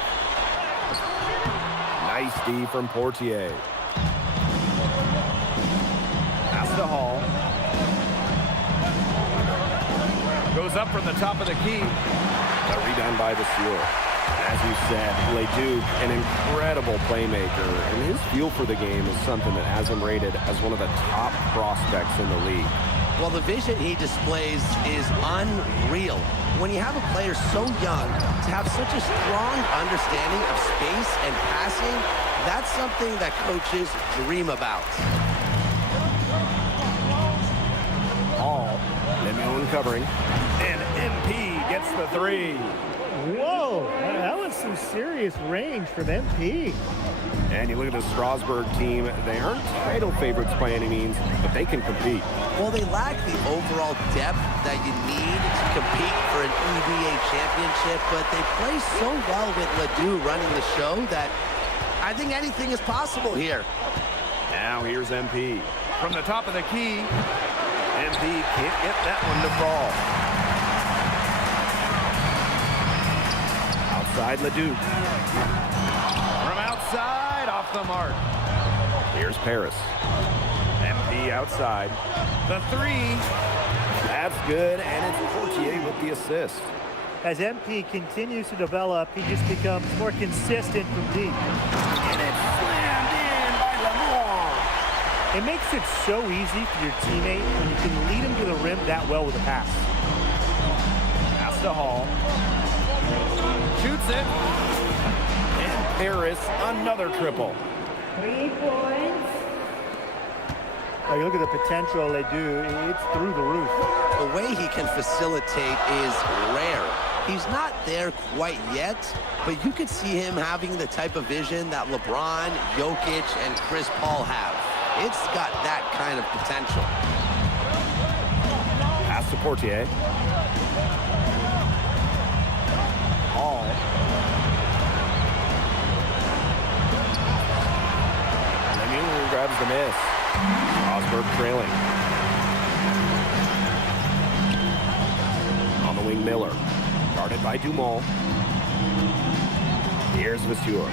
Nice D from Portier. Pass to Hall. Goes up from the top of the key. A rebound by the Seal. As you said, Leduc, an incredible playmaker, and his feel for the game is something that has him rated as one of the top prospects in the league. Well, the vision he displays is unreal. When you have a player so young, to have such a strong understanding of space and passing, that's something that coaches dream about. Hall, Lemuel covering, and MP gets the three. Whoa, that was some serious range from MP. And you look at the Strasbourg team, they aren't title favorites by any means, but they can compete. Well, they lack the overall depth that you need to compete for an EBA championship, but they play so well with Ledoux running the show that I think anything is possible here. Now here's MP. From the top of the key, MP can't get that one to fall. Outside Leduc. From outside, off the mark. Here's Paris. MP outside. The three. That's good, and it's Portier with the assist. As MP continues to develop, he just becomes more consistent from deep. And it's slammed in by Lamar. It makes it so easy for your teammate when you can lead him to the rim that well with a pass. Pass to Hall. Shoots it. And Paris, another triple. 3 points. Oh, you look at the potential they do, it's through the roof. The way he can facilitate is rare. He's not there quite yet, but you could see him having the type of vision that LeBron, Jokic, and Chris Paul have. It's got that kind of potential. Pass to Portier. Hall. Lemuel grabs the miss. Strasbourg trailing. On the wing, Miller. Guarded by Dumont. Here's Vasseur.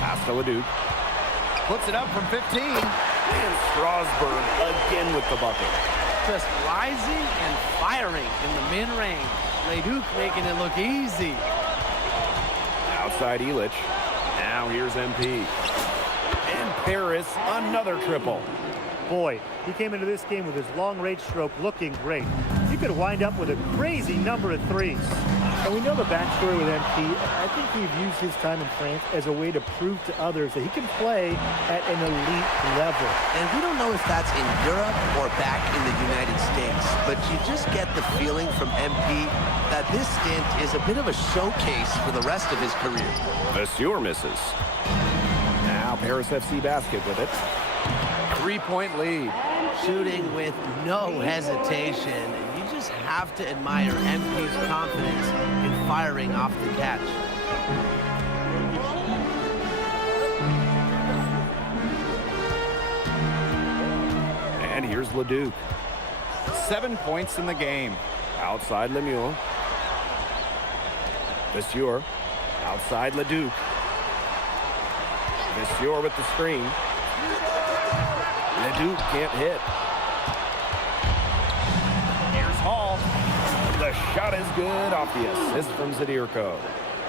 Pass to Leduc. Puts it up from 15. And Strasbourg again with the bucket. just rising and firing in the mid-range. Leduc making it look easy. Outside Illich. Now here's MP. And Paris, another triple. Boy, he came into this game with his long-range stroke looking great. He could wind up with a crazy number of threes. And we know the backstory with MP. I think he's used his time in France as a way to prove to others that he can play at an elite level. And we don't know if that's in Europe or back in the United States, but you just get the feeling from MP that this stint is a bit of a showcase for the rest of his career. Vasseur misses. Now Paris FC basket with it. 3-point lead. Shooting with no hesitation. You just have to admire MP's confidence in firing off the catch. And here's Leduc. 7 points in the game. Outside Lemieux. Vasseur. Outside Leduc. Vasseur with the screen. Leduc can't hit. Here's Hall. The shot is good off the assist from Zadirko.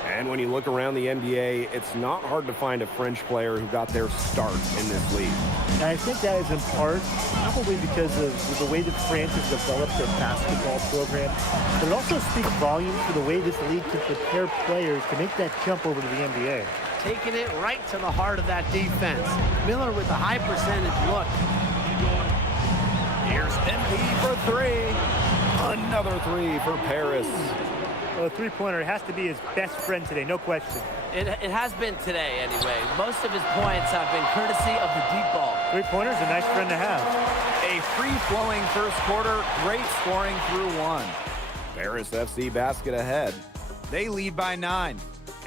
And when you look around the NBA, it's not hard to find a French player who got their start in this league. And I think that is in part probably because of the way that France has developed their basketball program. But it also speaks volumes for the way this league can prepare players to make that jump over to the NBA. Taking it right to the heart of that defense. Miller with a high percentage look. Here's MP for three. Another three for Paris. Well, a three-pointer has to be his best friend today, no question. It has been today, anyway. Most of his points have been courtesy of the deep ball. Three-pointer's a nice friend to have. A free-flowing first quarter, great scoring through one. Paris FC basket ahead. They lead by 9.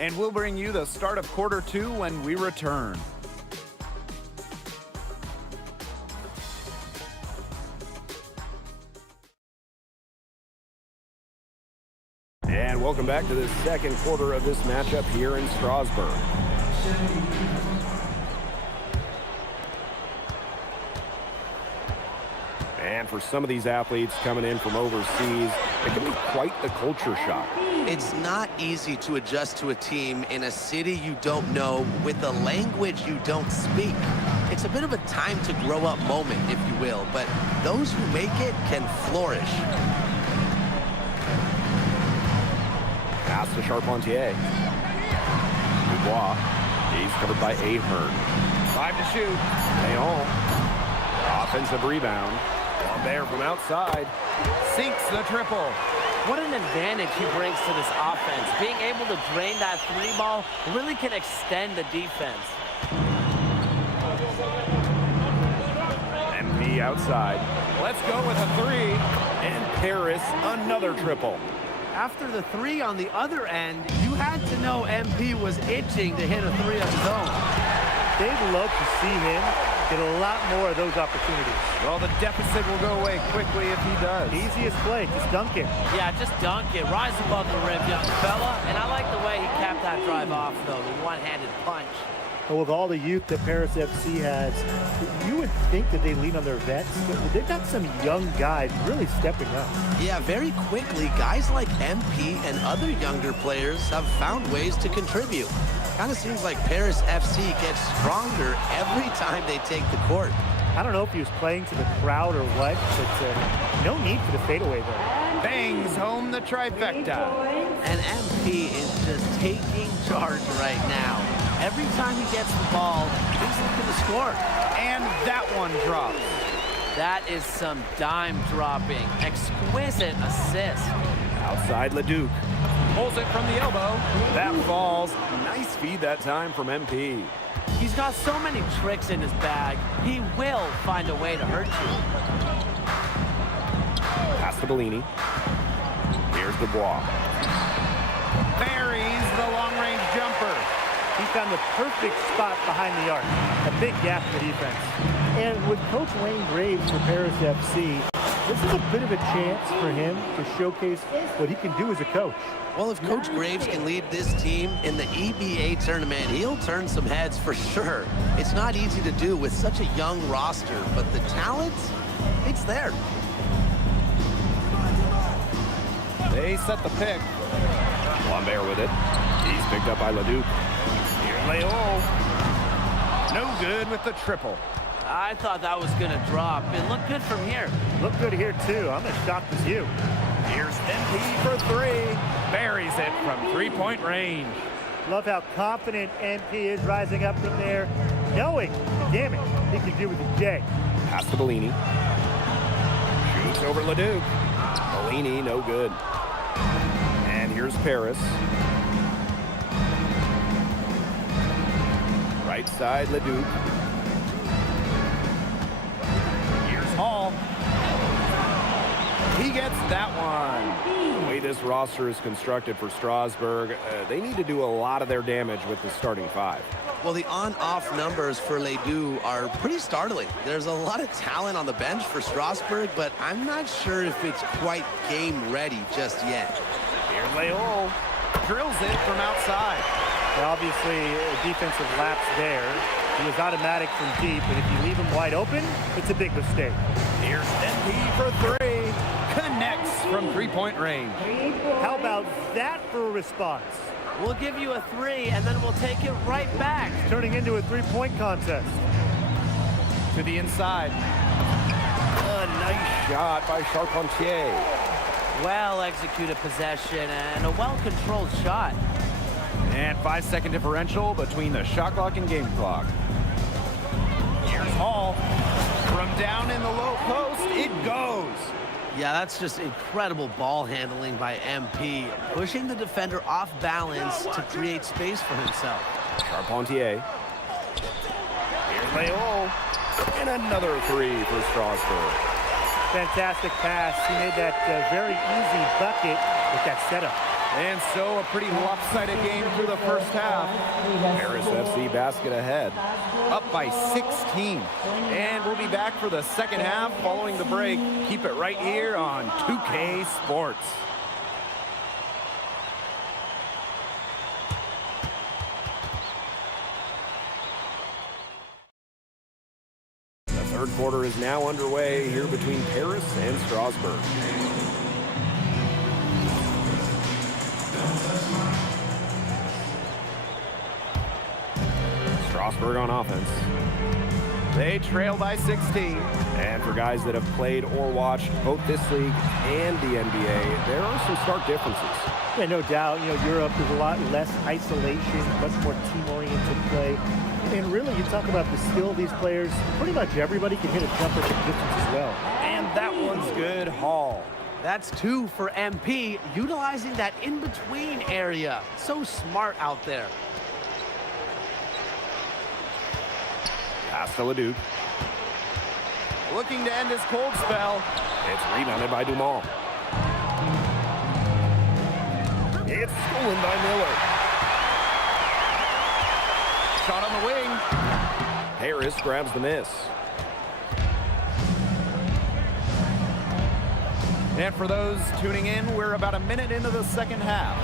And we'll bring you the start of quarter 2 when we return. And welcome back to the second quarter of this matchup here in Strasbourg. And for some of these athletes coming in from overseas, it can be quite the culture shock. It's not easy to adjust to a team in a city you don't know with a language you don't speak. It's a bit of a time to grow up moment, if you will, but those who make it can flourish. Pass to Charpentier. Dubois. He's covered by Ahern. 5 to shoot. Leon. Offensive rebound. Lambert from outside. Sinks the triple. What an advantage he brings to this offense. Being able to drain that three ball really can extend the defense. MP outside. Let's go with a 3. And Paris, another triple. After the 3 on the other end, you had to know MP was itching to hit a 3 of his own. They'd love to see him get a lot more of those opportunities. Well, the deficit will go away quickly if he does. Easiest play, just dunk it. Yeah, just dunk it. Rise above the rim, young fella. And I like the way he capped that drive off, though, the one-handed punch. But with all the youth that Paris FC has, you would think that they lean on their vets, but they've got some young guys really stepping up. Yeah, very quickly, guys like MP and other younger players have found ways to contribute. Kind of seems like Paris FC gets stronger every time they take the court. I don't know if he was playing to the crowd or what, but no need for the fadeaway there. Bangs home the trifecta. And MP is just taking charge right now. Every time he gets the ball, he's looking to score. And that one drops. That is some dime dropping. Exquisite assist. Outside Leduc. Pulls it from the elbow. That falls. Nice feed that time from MP. He's got so many tricks in his bag. He will find a way to hurt you. Pass to Bellini. Here's Dubois. Buries the long-range jumper. He found the perfect spot behind the arc. A big gap in the defense. And with Coach Wayne Graves for Paris FC, this is a bit of a chance for him to showcase what he can do as a coach. Well, if Coach Graves can lead this team in the EBA tournament, he'll turn some heads for sure. It's not easy to do with such a young roster, but the talent, it's there. set the pick. Lambert with it. He's picked up by Leduc. Here's Leol. No good with the triple. I thought that was going to drop. It looked good from here. Looked good here, too. I'm as shocked as you. Here's MP for three. Buries it from three-point range. Love how confident MP is rising up from there, knowing, damn it, he can do with the J. Pass to Bellini. Shoots over Leduc. Bellini, no good. And here's Paris. Right side, Leduc. Here's Hall. He gets that one. The way this roster is constructed for Strasbourg, they need to do a lot of their damage with the starting five. Well, the on-off numbers for Ledoux are pretty startling. There's a lot of talent on the bench for Strasbourg, but I'm not sure if it's quite game-ready just yet. Here's Leol. Drills it from outside. Well, obviously, a defensive lapse there. He was automatic from deep, and if you leave him wide open, it's a big mistake. Here's MP for three. Connects from three-point range. How about that for a response? We'll give you a three, and then we'll take it right back. Turning into a three-point contest. To the inside. A nice shot by Charpentier. Well-executed possession and a well-controlled shot. And 5-second differential between the shot clock and game clock. Here's Hall. From down in the low post, it goes. Yeah, that's just incredible ball handling by MP, pushing the defender off balance to create space for himself. Charpentier. Here's Leol. And another three for Strasbourg. Fantastic pass. He made that very easy bucket with that setup. And so a pretty lopsided game through the first half. Paris FC basket ahead. Up by 16. And we'll be back for the second half following the break. Keep it right here on 2K Sports. The third quarter is now underway here between Paris and Strasbourg. Strasbourg on offense. They trail by 16. And for guys that have played or watched both this league and the NBA, there are some stark differences. Yeah, no doubt. You know, Europe is a lot less isolation, much more team-oriented play. And really, you talk about the skill of these players, pretty much everybody can hit a jumper from distance as well. And that one's good. Hall. That's two for MP, utilizing that in-between area. So smart out there. Pass to Leduc. Looking to end his cold spell. It's rebounded by Dumont. It's stolen by Miller. Shot on the wing. Paris grabs the miss. And for those tuning in, we're about a minute into the second half.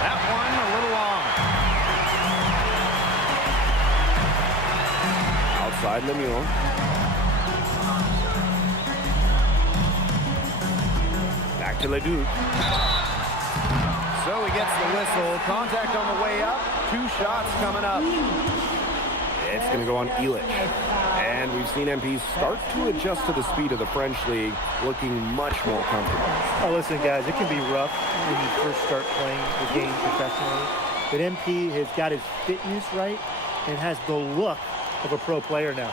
That one a little long. Outside Lemieux. Back to Leduc. So he gets the whistle. Contact on the way up. Two shots coming up. It's going to go on Illich. And we've seen MP start to adjust to the speed of the French league, looking much more comfortable. Oh, listen, guys, it can be rough when you first start playing the game professionally. But MP has got his fitness right and has the look of a pro player now.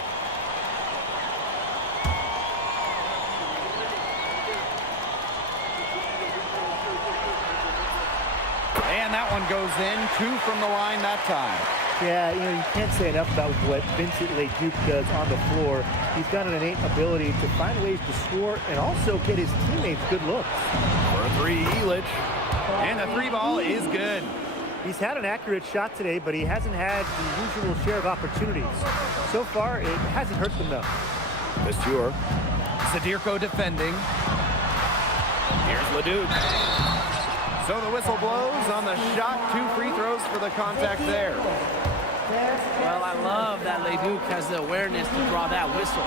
And that one goes in. Two from the line that time. Yeah, you know, you can't say enough about what Vincent Leduc does on the floor. He's got an innate ability to find ways to score and also get his teammates good looks. For a three, Illich. And the three ball is good. He's had an accurate shot today, but he hasn't had the usual share of opportunities. So far, it hasn't hurt them, though. Monsieur. Zadirko defending. Here's Leduc. So the whistle blows on the shot. Two free throws for the contact there. Well, I love that Leduc has the awareness to draw that whistle.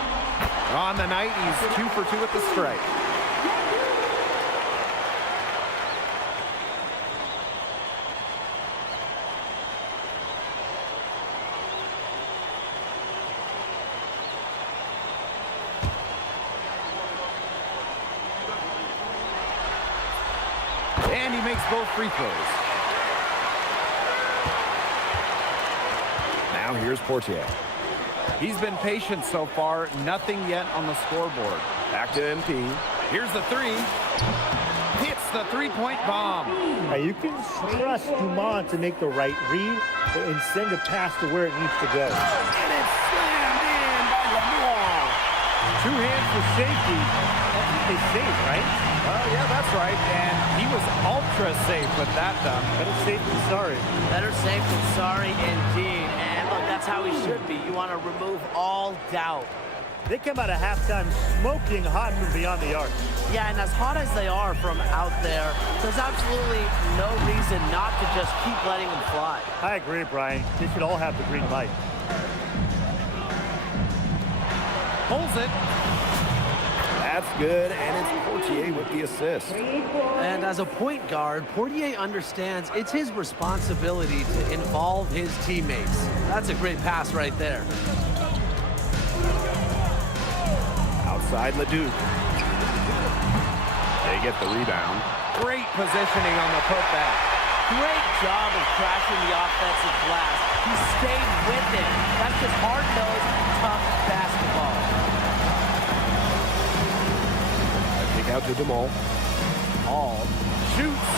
On the night, he's 2 for 2 at the strike. makes both free throws. Now here's Portier. He's been patient so far. Nothing yet on the scoreboard. Back to MP. Here's the three. Hits the three-point bomb. Now you can trust Dumont to make the right read and send a pass to where it needs to go. And it's slammed in by Lenoir. Two hands for safety. They save, right? Yeah, that's right. And he was ultra safe with that done. Better safe than sorry. Better safe than sorry indeed. And look, that's how he should be. You want to remove all doubt. They come out of halftime smoking hot from beyond the arc. Yeah, and as hot as they are from out there, there's absolutely no reason not to just keep letting them fly. I agree, Brian. They should all have the green light. Pulls it. That's good, and it's Portier with the assist. And as a point guard, Portier understands it's his responsibility to involve his teammates. That's a great pass right there. Outside Leduc. They get the rebound. Great positioning on the putback. Great job of crashing the offensive glass. He stayed with it. That's just hard-nosed, tough basketball. Kick out to DeMol. All shoots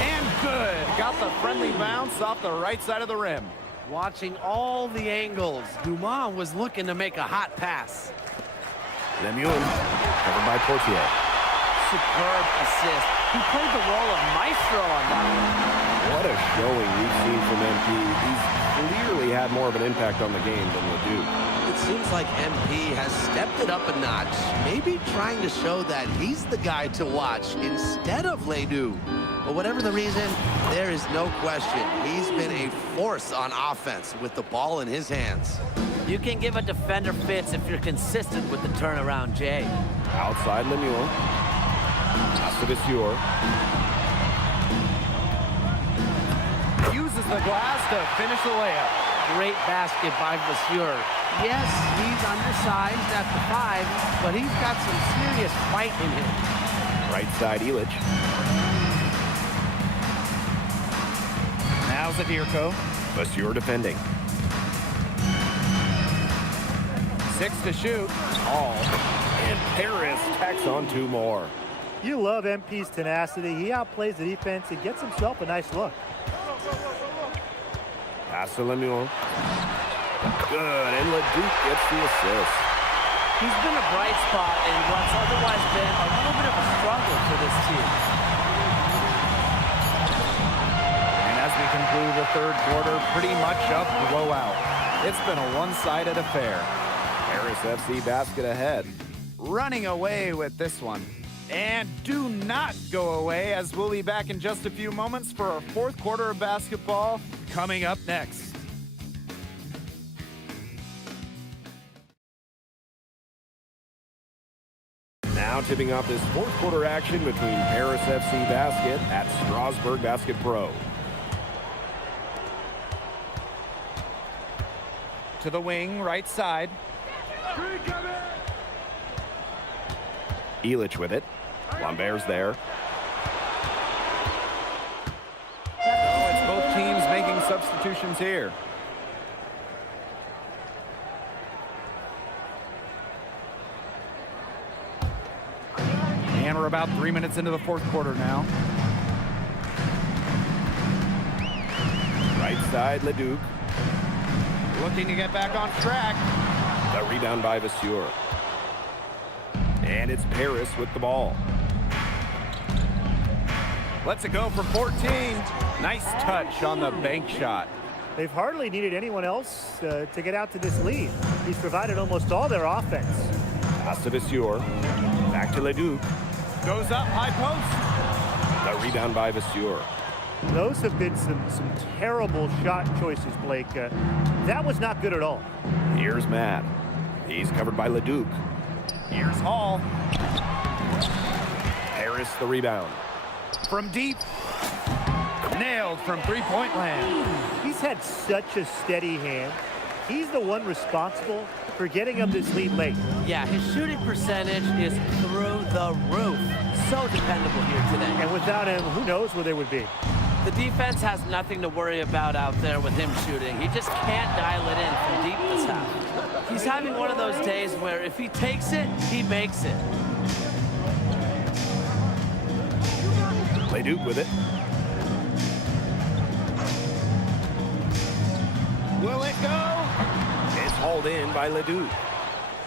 and good. Got the friendly bounce off the right side of the rim. Watching all the angles, Dumont was looking to make a hot pass. Lemuel, covered by Portier. Superb assist. He played the role of maestro on that one. What a showing we've seen from MP. He's clearly had more of an impact on the game than Leduc. It seems like MP has stepped it up a notch, maybe trying to show that he's the guy to watch instead of Leduc. But whatever the reason, there is no question he's been a force on offense with the ball in his hands. You can give a defender fits if you're consistent with the turnaround, Jay. Outside Lemuel. Pass to Vasseur. Uses the glass to finish the layup. Great basket by Vasseur. Yes, he's undersized at the 5, but he's got some serious fight in him. Right side Illich. Now Zadirko. Vasseur defending. 6 to shoot. All. And Paris tacks on 2 more. You love MP's tenacity. He outplays the defense and gets himself a nice look. Pass to Lemuel. Good, and Leduc gets the assist. He's been a bright spot in what's otherwise been a little bit of a struggle for this team. And as we conclude the third quarter, pretty much a blowout. It's been a one-sided affair. Paris FC basket ahead. Running away with this one. And do not go away, as we'll be back in just a few moments for our fourth quarter of basketball coming up next. Now tipping off this fourth quarter action between Paris FC Basket at Strasbourg Basket Pro. To the wing, right side. Illich with it. Lambert's there. Oh, it's both teams making substitutions here. And we're about 3 minutes into the fourth quarter now. Right side, Leduc. Looking to get back on track. The rebound by Vasseur. And it's Paris with the ball. Lets it go for 14. Nice touch on the bank shot. They've hardly needed anyone else to get out to this lead. He's provided almost all their offense. Pass to Vasseur. Back to Leduc. Goes up, high post. The rebound by Vasseur. Those have been some terrible shot choices, Blake. That was not good at all. Here's Matt. He's covered by Leduc. Here's Hall. Paris the rebound. From deep. Nailed from three-point land. He's had such a steady hand. He's the one responsible for getting up this lead late. Yeah, his shooting percentage is through the roof. so dependable here today. And without him, who knows where they would be. The defense has nothing to worry about out there with him shooting. He just can't dial it in from deep this half. He's having one of those days where if he takes it, he makes it. Leduc with it. Will it go? It's hauled in by Leduc.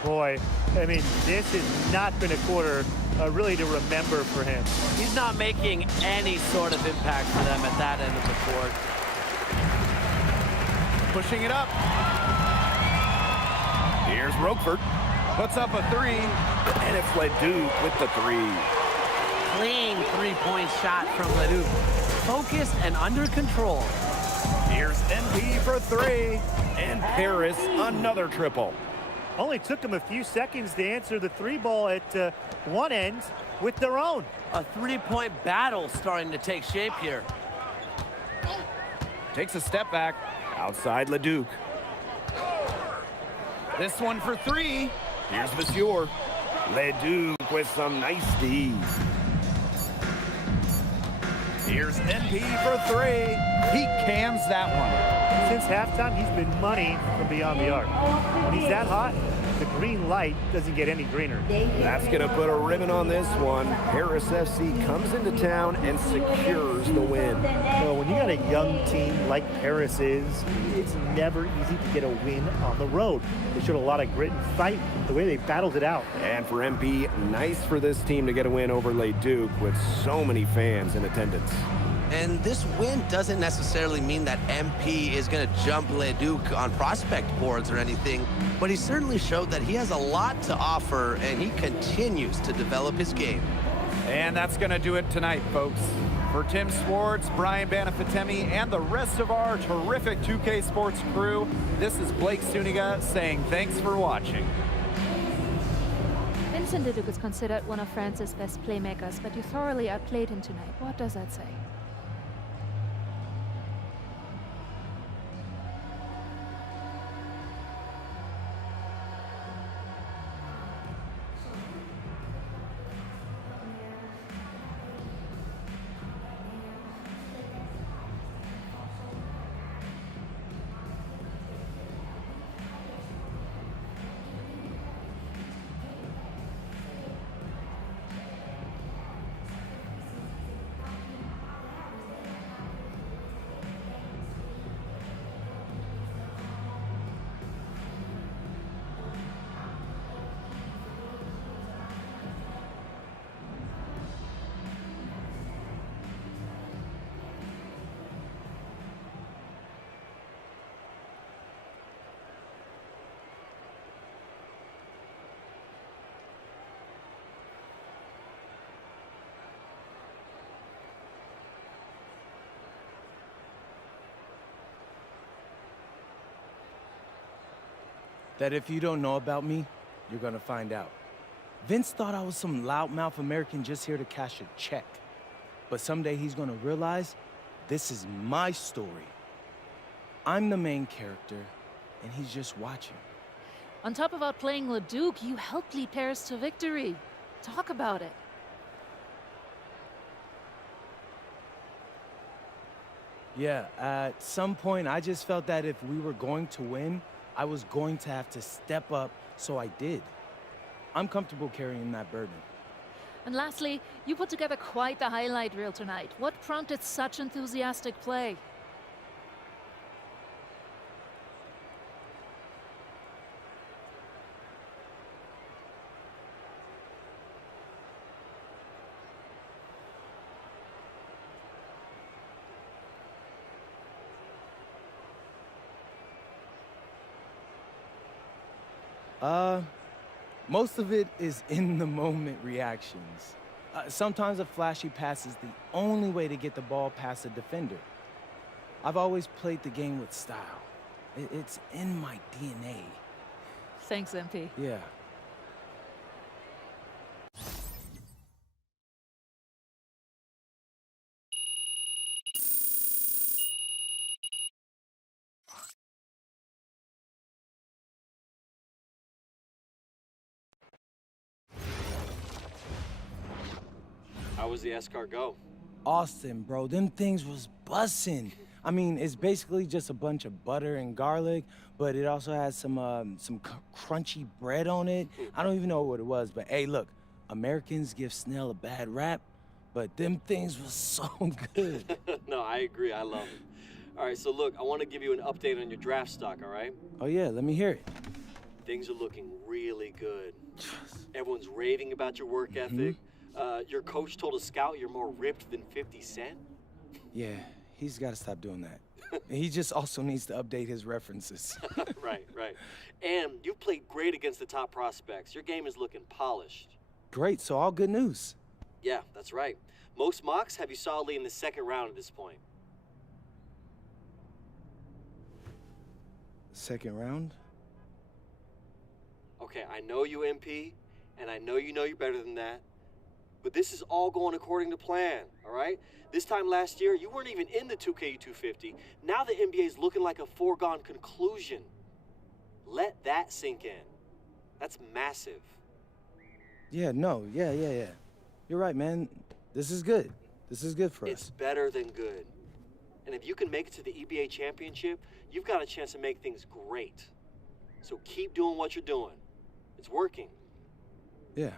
Boy, I mean, this has not been a quarter really to remember for him. He's not making any sort of impact for them at that end of the court. Pushing it up. Here's Roquefort. Puts up a three. And it's Leduc with the three. Clean three-point shot from Leduc. Focused and under control. Here's MP for three. And Paris, another triple. Only took them a few seconds to answer the three ball at one end with their own. A three-point battle starting to take shape here. Takes a step back. Outside Leduc. This one for three. Here's Monsieur. Leduc with some nice D. Here's MP for three. He cans that one. Since halftime, he's been money from beyond the arc. When he's that hot, the green light doesn't get any greener. That's going to put a ribbon on this one. Paris FC comes into town and secures the win. So when you got a young team like Paris is, it's never easy to get a win on the road. They showed a lot of grit and fight, the way they battled it out. And for MP, nice for this team to get a win over Leduc with so many fans in attendance. And this win doesn't necessarily mean that MP is going to jump Leduc on prospect boards or anything, but he certainly showed that he has a lot to offer, and he continues to develop his game. And that's going to do it tonight, folks. For Tim Swartz, Brian Banafitemi, and the rest of our terrific 2K Sports crew, this is Blake Suniga saying thanks for watching. Vincent Leduc is considered one of France's best playmakers, but you thoroughly outplayed him tonight. What does that say? That if you don't know about me, you're gonna find out. Vince thought I was some loudmouth American just here to cash a check. But someday he's gonna realize this is my story. I'm the main character, and he's just watching. On top of outplaying Leduc, you helped lead Paris to victory. Talk about it. Yeah, at some point, I just felt that if we were going to win, I was going to have to step up, so I did. I'm comfortable carrying that burden. And lastly, you put together quite the highlight reel tonight. What prompted such enthusiastic play? Most of it is in the moment reactions. Sometimes a flashy pass is the only way to get the ball past a defender. I've always played the game with style. It's in my DNA. Thanks, MP. Yeah. How was the escargot? Austin, bro, them things was bussin'. I mean, it's basically just a bunch of butter and garlic, but it also has some crunchy bread on it. I don't even know what it was, but hey, look, Americans give snail a bad rap, but them things was so good. No, I agree. I love it. All right, so look, I want to give you an update on your draft stock, all right? Oh yeah, let me hear it. Things are looking really good. Everyone's raving about your work ethic. Your coach told a scout you're more ripped than 50 Cent. Yeah, he's got to stop doing that. He just also needs to update his references. Right. And you've played great against the top prospects. Your game is looking polished. Great, so all good news. Yeah, that's right. Most mocks have you solidly in the second round at this point. Second round? Okay, I know you, MP, and I know you're better than that. But this is all going according to plan, all right? This time last year, you weren't even in the 2K 250. Now the NBA is looking like a foregone conclusion. Let that sink in. That's massive. Yeah. You're right, man. This is good. This is good for us. It's better than good. And if you can make it to the EBA championship, you've got a chance to make things great. So keep doing what you're doing. It's working. Yeah.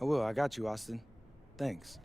I will. I got you, Austin. Thanks.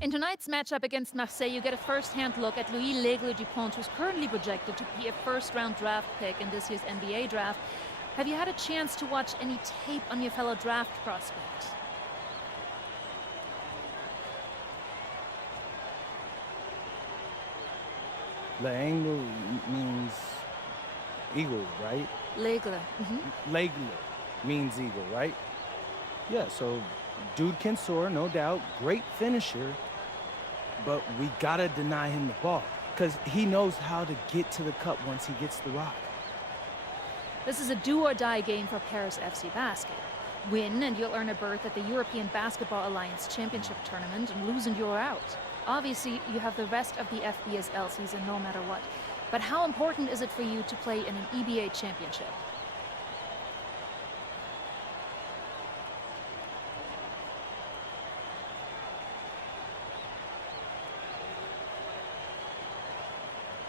In tonight's matchup against Marseille, you get a first-hand look at Louis L'Aigle-Dupont, who's currently projected to be a first-round draft pick in this year's NBA draft. Have you had a chance to watch any tape on your fellow draft prospect? L'Aigle means eagle, right? L'Aigle. L'Aigle means eagle, right? Yeah, so dude can soar, no doubt. Great finisher. But we gotta deny him the ball, because he knows how to get to the cup once he gets the rock. This is a do-or-die game for Paris FC Basket. Win, and you'll earn a berth at the European Basketball Alliance Championship Tournament, and lose and you're out. Obviously, you have the rest of the FBSL season no matter what. But how important is it for you to play in an EBA championship?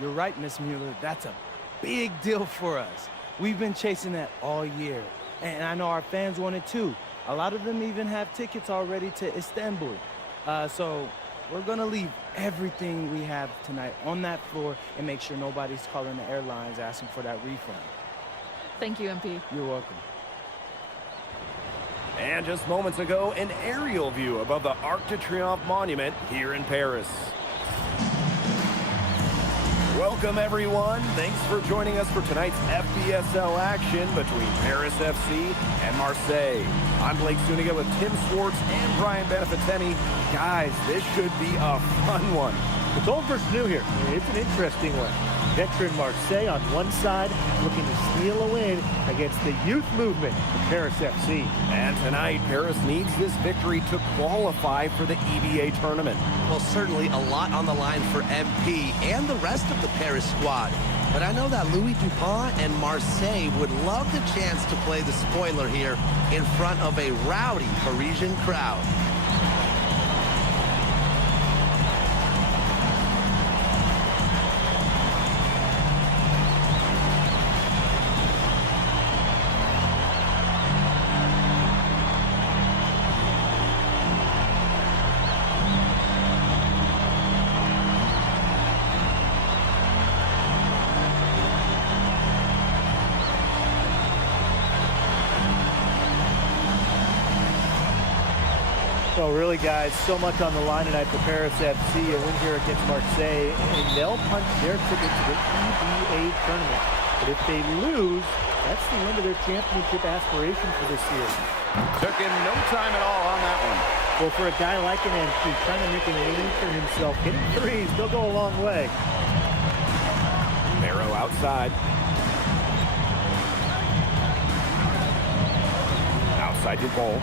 You're right, Miss Mueller. That's a big deal for us. We've been chasing that all year. And I know our fans want it too. A lot of them even have tickets already to Istanbul. So we're gonna leave everything we have tonight on that floor and make sure nobody's calling the airlines asking for that refund. Thank you, MP. You're welcome. And just moments ago, an aerial view above the Arc de Triomphe monument here in Paris. Welcome, everyone. Thanks for joining us for tonight's FBSL action between Paris FC and Marseille. I'm Blake Zuniga with Tim Swartz and Brian Benefitemi. Guys, this should be a fun one. It's old versus new here. It's an interesting one. Veteran Marseille on one side, looking to steal a win against the youth movement of Paris FC. And tonight, Paris needs this victory to qualify for the EBA tournament. Well, certainly a lot on the line for MP and the rest of the Paris squad. But I know that Louis Dupont and Marseille would love the chance to play the spoiler here in front of a rowdy Parisian crowd. Well, really, guys, so much on the line tonight for Paris FC. A win here against Marseille, and they'll punch their ticket to the EBA tournament. But if they lose, that's the end of their championship aspiration for this year. Took him no time at all on that one. Well, for a guy like an MP trying to make a name for himself, hitting threes, they'll go a long way. Barrow outside. Outside your goal.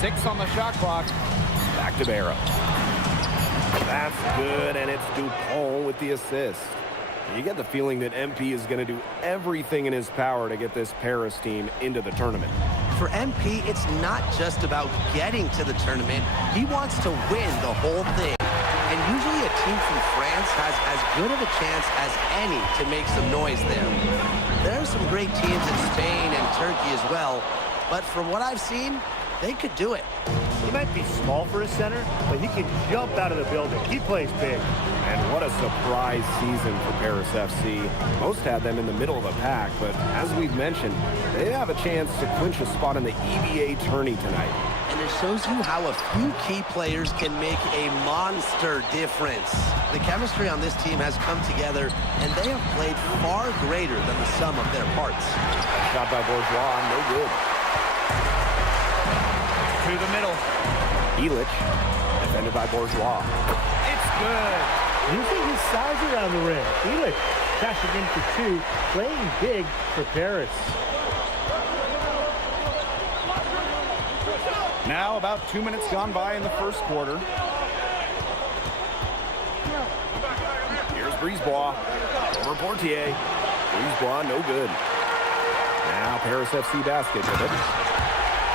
Six on the shot clock. Back to Barrow. That's good, and it's Dupont with the assist. You get the feeling that MP is going to do everything in his power to get this Paris team into the tournament. For MP, it's not just about getting to the tournament. He wants to win the whole thing. And usually a team from France has as good of a chance as any to make some noise there. There are some great teams in Spain and Turkey as well, but from what I've seen, they could do it. He might be small for a center, but he can jump out of the building. He plays big. And what a surprise season for Paris FC. Most had them in the middle of the pack, but as we've mentioned, they have a chance to clinch a spot in the EBA tourney tonight. And it shows you how a few key players can make a monster difference. The chemistry on this team has come together, and they have played far greater than the sum of their parts. Shot by Bourgeois, no good. To the middle. Elich, defended by Bourgeois. It's good. Using his size around the rim. Elich cashing in for two, playing big for Paris. Now about 2 minutes gone by in the first quarter. Here's Brisebois over Portier. Brisebois, no good. Now Paris FC basket with it.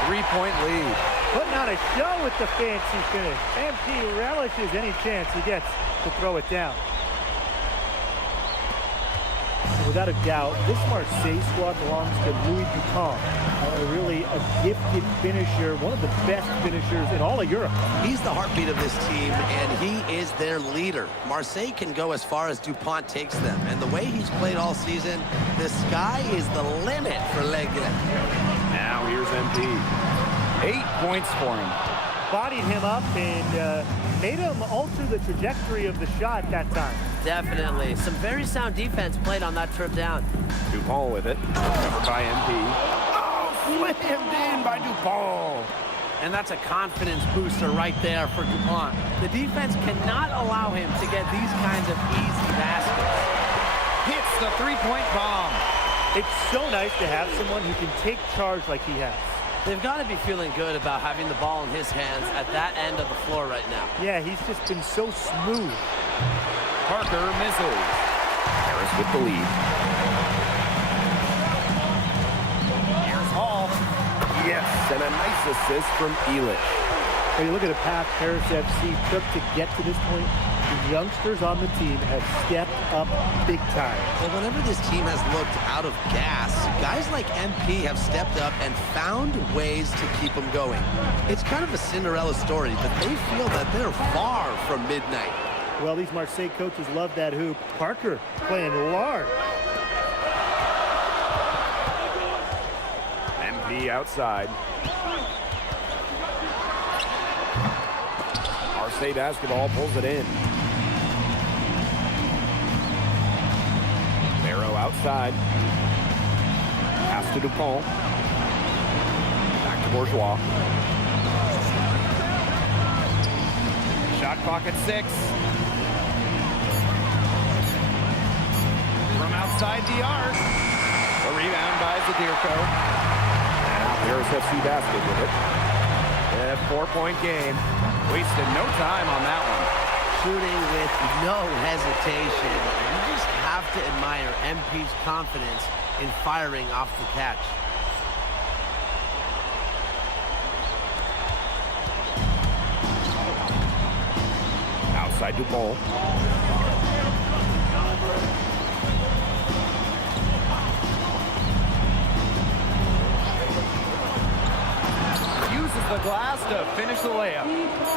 3-point lead. Putting on a show with the fancy finish. MP relishes any chance he gets to throw it down. Without a doubt, this Marseille squad belongs to Louis Dupont. Really a gifted finisher, one of the best finishers in all of Europe. He's the heartbeat of this team, and he is their leader. Marseille can go as far as Dupont takes them, and the way he's played all season, the sky is the limit for L'Aigle. Now here's MP. 8 points for him. Bodied him up and made him alter the trajectory of the shot that time. Definitely. Some very sound defense played on that trip down. Dupont with it. Covered by MP. Oh, slammed in by Dupont. And that's a confidence booster right there for Dupont. The defense cannot allow him to get these kinds of easy baskets. Hits the three-point bomb. It's so nice to have someone who can take charge like he has. They've got to be feeling good about having the ball in his hands at that end of the floor right now. Yeah, he's just been so smooth. Parker misses. Paris with the lead. Here's Hall. Yes, and a nice assist from Elich. When you look at the path Paris FC took to get to this point, the youngsters on the team have stepped up big time. Well, whenever this team has looked out of gas, guys like MP have stepped up and found ways to keep them going. It's kind of a Cinderella story, but they feel that they're far from midnight. Well, these Marseille coaches love that hoop. Parker playing large. MP outside. Marseille basketball pulls it in. Barrow outside. Pass to Dupont. Back to Bourgeois. Shot clock at 6. From outside the arc. A rebound by Zadirko. Now Paris FC basket with it. A 4-point game. Wasted no time on that one. Shooting with no hesitation. You just have to admire MP's confidence in firing off the catch. Outside Dupont. Uses the glass to finish the layup.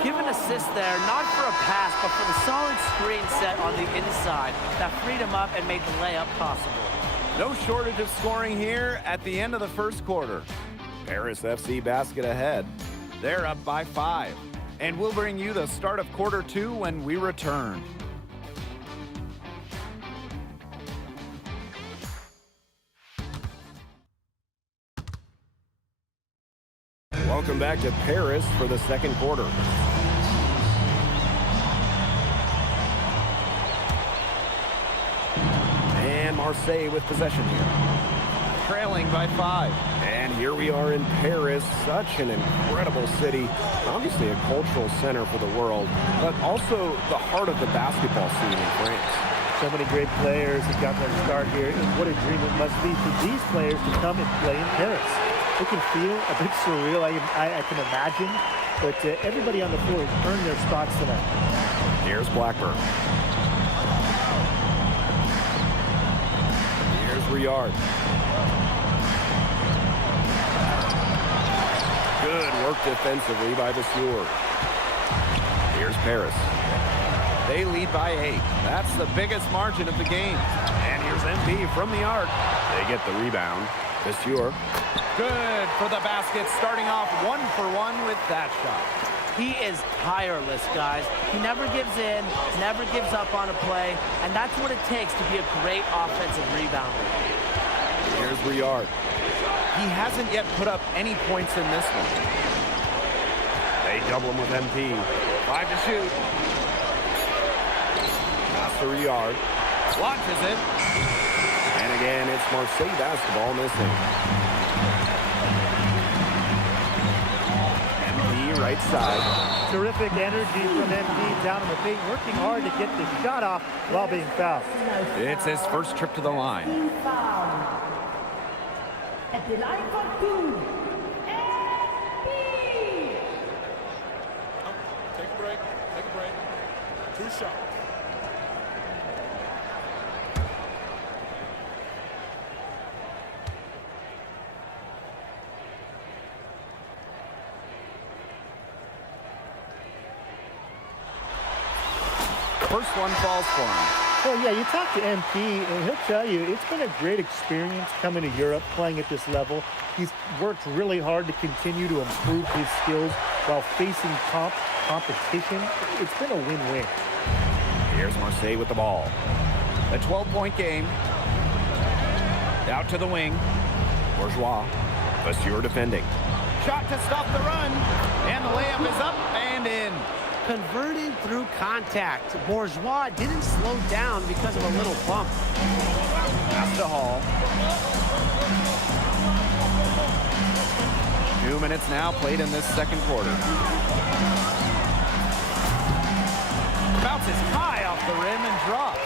Give an assist there, not for a pass, but for the solid screen set on the inside that freed him up and made the layup possible. No shortage of scoring here at the end of the first quarter. Paris FC basket ahead. They're up by 5. And we'll bring you the start of quarter 2 when we return. Welcome back to Paris for the second quarter. And Marseille with possession here. Trailing by 5. And here we are in Paris, such an incredible city. Obviously a cultural center for the world, but also the heart of the basketball scene in France. So many great players have gotten their start here, and what a dream it must be for these players to come and play in Paris. It can feel a bit surreal, I can imagine, but everybody on the floor has earned their spots tonight. Here's Blackburn. Here's Riyard. Good work defensively by Vasseur. Here's Paris. They lead by 8. That's the biggest margin of the game. And here's MP from the arc. They get the rebound. Vasseur. Good for the basket, starting off 1-for-1 with that shot. He is tireless, guys. He never gives in, never gives up on a play, and that's what it takes to be a great offensive rebounder. Here's Riyard. He hasn't yet put up any points in this one. They double him with MP. 5 to shoot. Pass to Riyard. Launches it. And again, it's Marseille basketball missing. MP right side. Terrific energy from MP down in the paint, working hard to get the shot off while being fouled. It's his first trip to the line. At the line for 2, MP! Take a break. Take a break. 2 shots. First one falls for him. Well, yeah, you talk to MP, and he'll tell you it's been a great experience coming to Europe, playing at this level. He's worked really hard to continue to improve his skills while facing competition. It's been a win-win. Here's Marseille with the ball. A 12-point game. Out to the wing. Bourgeois. Vasseur defending. Shot to stop the run. And the layup is up and in. Converted through contact. Bourgeois didn't slow down because of a little bump. Pass to Hall. 2 minutes now played in this second quarter. Bounces high off the rim and drops.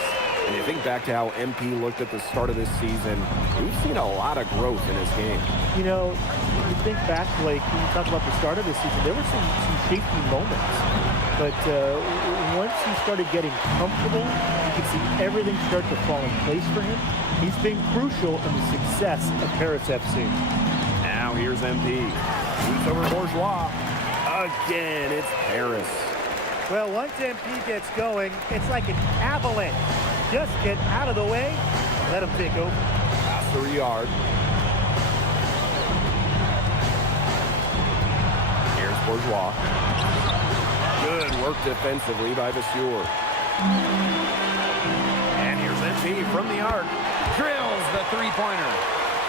And you think back to how MP looked at the start of this season, we've seen a lot of growth in his game. You know, you think back, Blake, when you talk about the start of this season, there were some shaky moments. But once he started getting comfortable, you could see everything start to fall in place for him. He's been crucial in the success of Paris FC. Now here's MP. Shoots over Bourgeois. Again, it's Paris. Well, once MP gets going, it's like an avalanche. Just get out of the way, let him take over. Pass to Riyard. Here's Bourgeois. Good work defensively by Vasseur. And here's MP from the arc. Drills the three-pointer.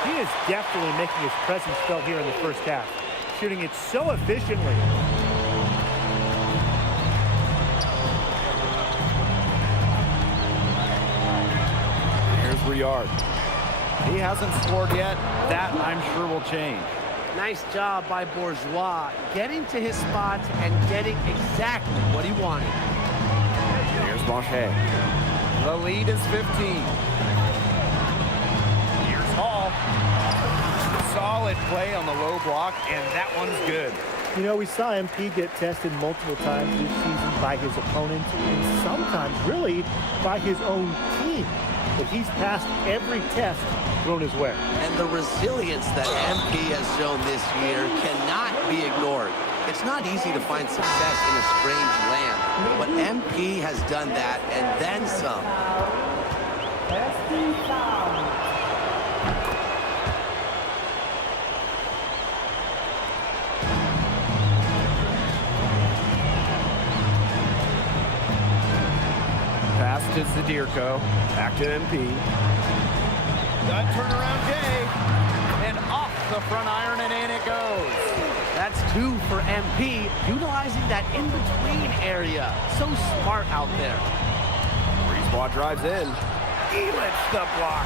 He is definitely making his presence felt here in the first half, shooting it so efficiently. Here's Riyard. He hasn't scored yet. That, I'm sure, will change. Nice job by Bourgeois, getting to his spots and getting exactly what he wanted. Here's Blanchet. The lead is 15. Here's Hall. Solid play on the low block, and that one's good. You know, we saw MP get tested multiple times this season by his opponents, and sometimes really by his own team. But he's passed every test thrown his way. And the resilience that MP has shown this year cannot be ignored. It's not easy to find success in a strange land, but MP has done that and then some. to Zadirko. Back to MP. Good turnaround J. And off the front iron and in it goes. That's 2 for MP, utilizing that in-between area. So smart out there. Brisebois drives in. Elitch the block.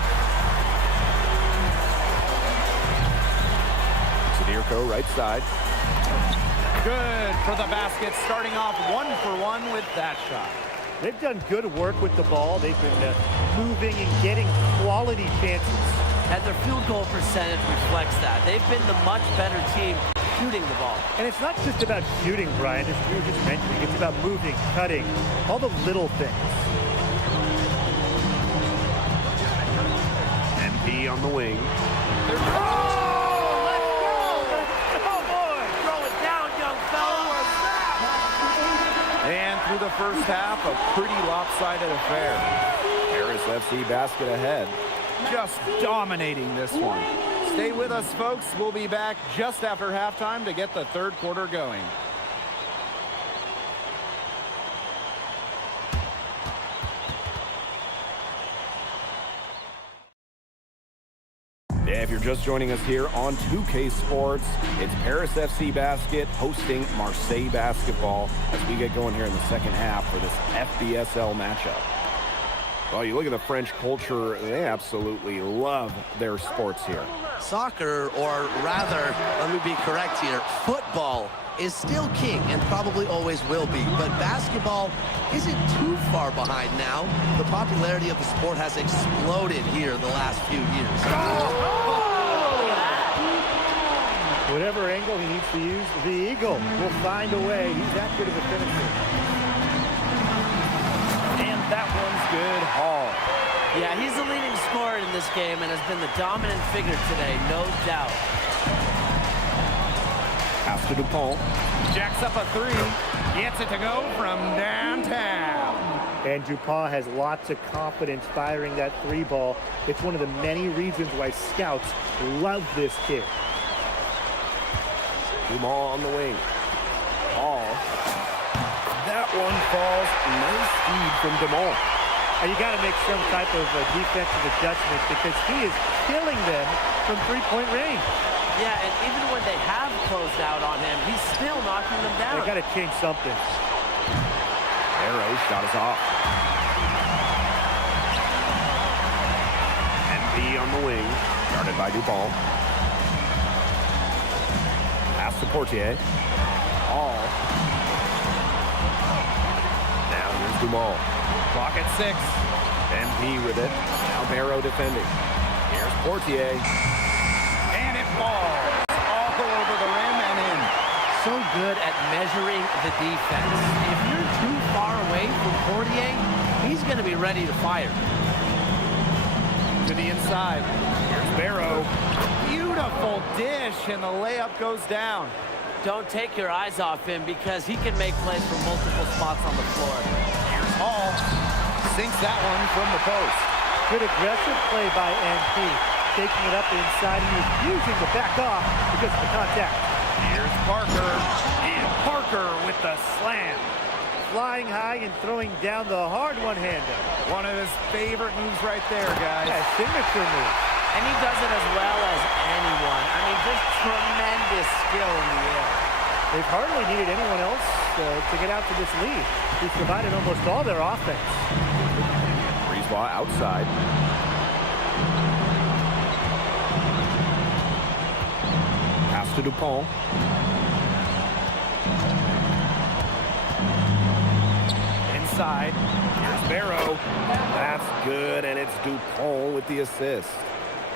Zadirko right side. Good for the basket, starting off 1-for-1 with that shot. They've done good work with the ball. They've been moving and getting quality chances. And their field goal percentage reflects that. They've been the much better team shooting the ball. And it's not just about shooting, Brian, as you were just mentioning. It's about moving, cutting, all the little things. MP on the wing. And through the first half, a pretty lopsided affair. Paris FC basket ahead. Just dominating this one. Stay with us, folks. We'll be back just after halftime to get the third quarter going. Yeah, if you're just joining us here on 2K Sports, it's Paris FC Basket hosting Marseille Basketball as we get going here in the second half for this FBSL matchup. Well, you look at the French culture, they absolutely love their sports here. Soccer, or rather, let me be correct here, football is still king and probably always will be, but basketball isn't too far behind now. The popularity of the sport has exploded here the last few years. Whatever angle he needs to use, the Eagle will find a way. He's that good of a finisher. And that one's good, Hall. Yeah, he's the leading scorer in this game and has been the dominant figure today, no doubt. Pass to Dupont. Jacks up a three. Gets it to go from downtown. And Dupont has lots of confidence firing that three ball. It's one of the many reasons why scouts love this kid. Dumont on the wing. Hall. That one falls. Nice feed from Dumont. And you got to make some type of defensive adjustment because he is killing them from three-point range. Yeah, and even when they have closed out on him, he's still knocking them down. They got to change something. Arrow shot is off. MP on the wing, guarded by Dupont. Pass to Portier. All. Now here's Dumont. Clock at 6. MP with it. Now Barrow defending. Here's Portier. And it falls all over the rim and in. So good at measuring the defense. If you're too far away from Portier, he's going to be ready to fire. To the inside. Here's Barrow. Beautiful dish, and the layup goes down. Don't take your eyes off him because he can make plays from multiple spots on the floor. Here's Hall. Sinks that one from the post. Good aggressive play by MP. Taking it up inside and refusing to back off because of the contact. Here's Parker. And Parker with the slam. Flying high and throwing down the hard one-hander. One of his favorite moves right there, guys. A signature move. And he does it as well as anyone. I mean, just tremendous skill in the air. They've hardly needed anyone else to get out to this lead. He's provided almost all their offense. Brisebois outside. Pass to Dupont. Inside. Here's Barrow. That's good, and it's Dupont with the assist.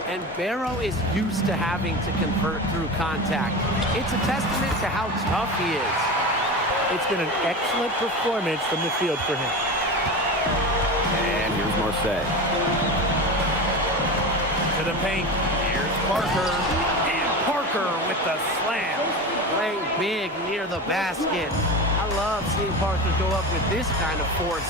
And Barrow is used to having to convert through contact. It's a testament to how tough he is. It's been an excellent performance from the field for him. And here's Marseille. To the paint. Here's Parker. And Parker with the slam. Playing big near the basket. I love seeing Parker go up with this kind of force.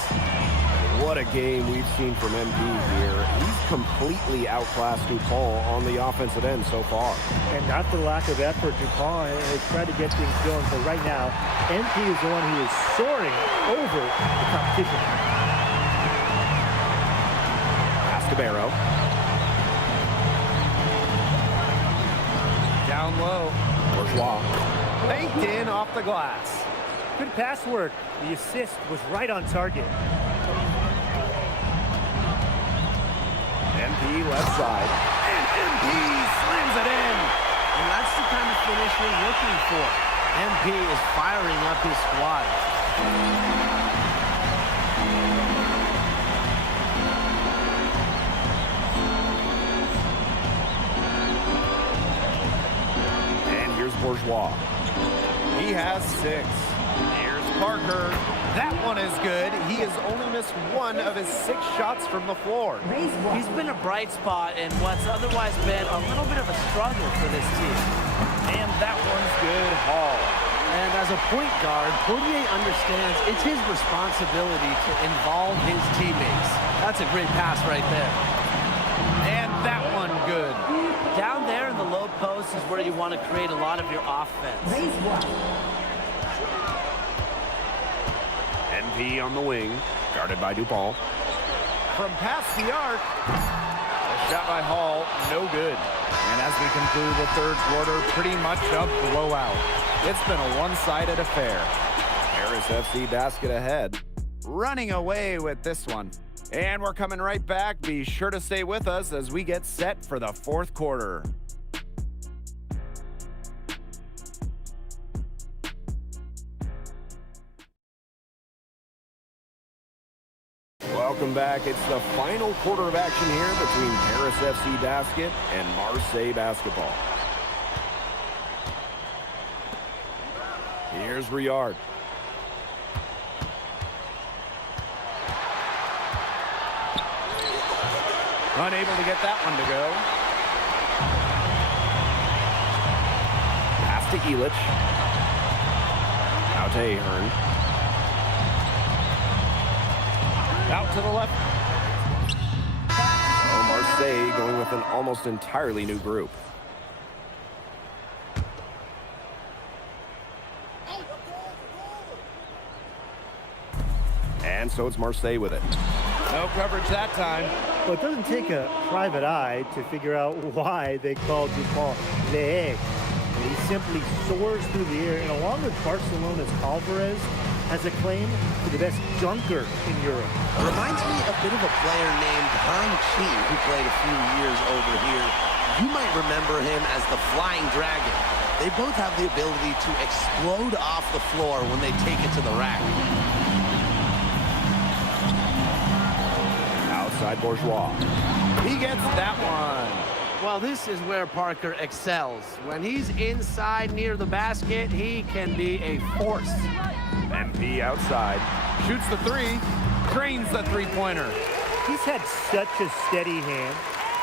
What a game we've seen from MP here. He's completely outclassed Dupont on the offensive end so far. And not for lack of effort, Dupont has tried to get things going, but right now, MP is the one who is soaring over the competition. to Barrow. Down low. Bourgeois. Banked in off the glass. Good pass work. The assist was right on target. MP left side. And MP slams it in. And that's the kind of finish you're looking for. MP is firing up his squad. And here's Bourgeois. He has 6. Here's Parker. That one is good. He has only missed 1 of his 6 shots from the floor. He's been a bright spot in what's otherwise been a little bit of a struggle for this team. And that one's good, Hall. And as a point guard, Poirier understands it's his responsibility to involve his teammates. That's a great pass right there. And that one good. Down there in the low post is where you want to create a lot of your offense. MP on the wing, guarded by Dupont. From past the arc. A shot by Hall, no good. And as we conclude the third quarter, pretty much a blowout. It's been a one-sided affair. Paris FC basket ahead. Running away with this one. And we're coming right back. Be sure to stay with us as we get set for the fourth quarter. Welcome back. It's the final quarter of action here between Paris FC basket and Marseille basketball. Here's Riard. Unable to get that one to go. Pass to Elich. Out to Ahern. Out to the left. Oh, Marseille going with an almost entirely new group. And so it's Marseille with it. No coverage that time. Well, it doesn't take a private eye to figure out why they called Dupont Le Egg. He simply soars through the air, and along with Barcelona's Alvarez, has a claim to the best dunker in Europe. Reminds me a bit of a player named Han Chi, who played a few years over here. You might remember him as the Flying Dragon. They both have the ability to explode off the floor when they take it to the rack. Outside Bourgeois. He gets that one. Well, this is where Parker excels. When he's inside near the basket, he can be a force. MP outside. Shoots the 3. Drains the three-pointer. He's had such a steady hand.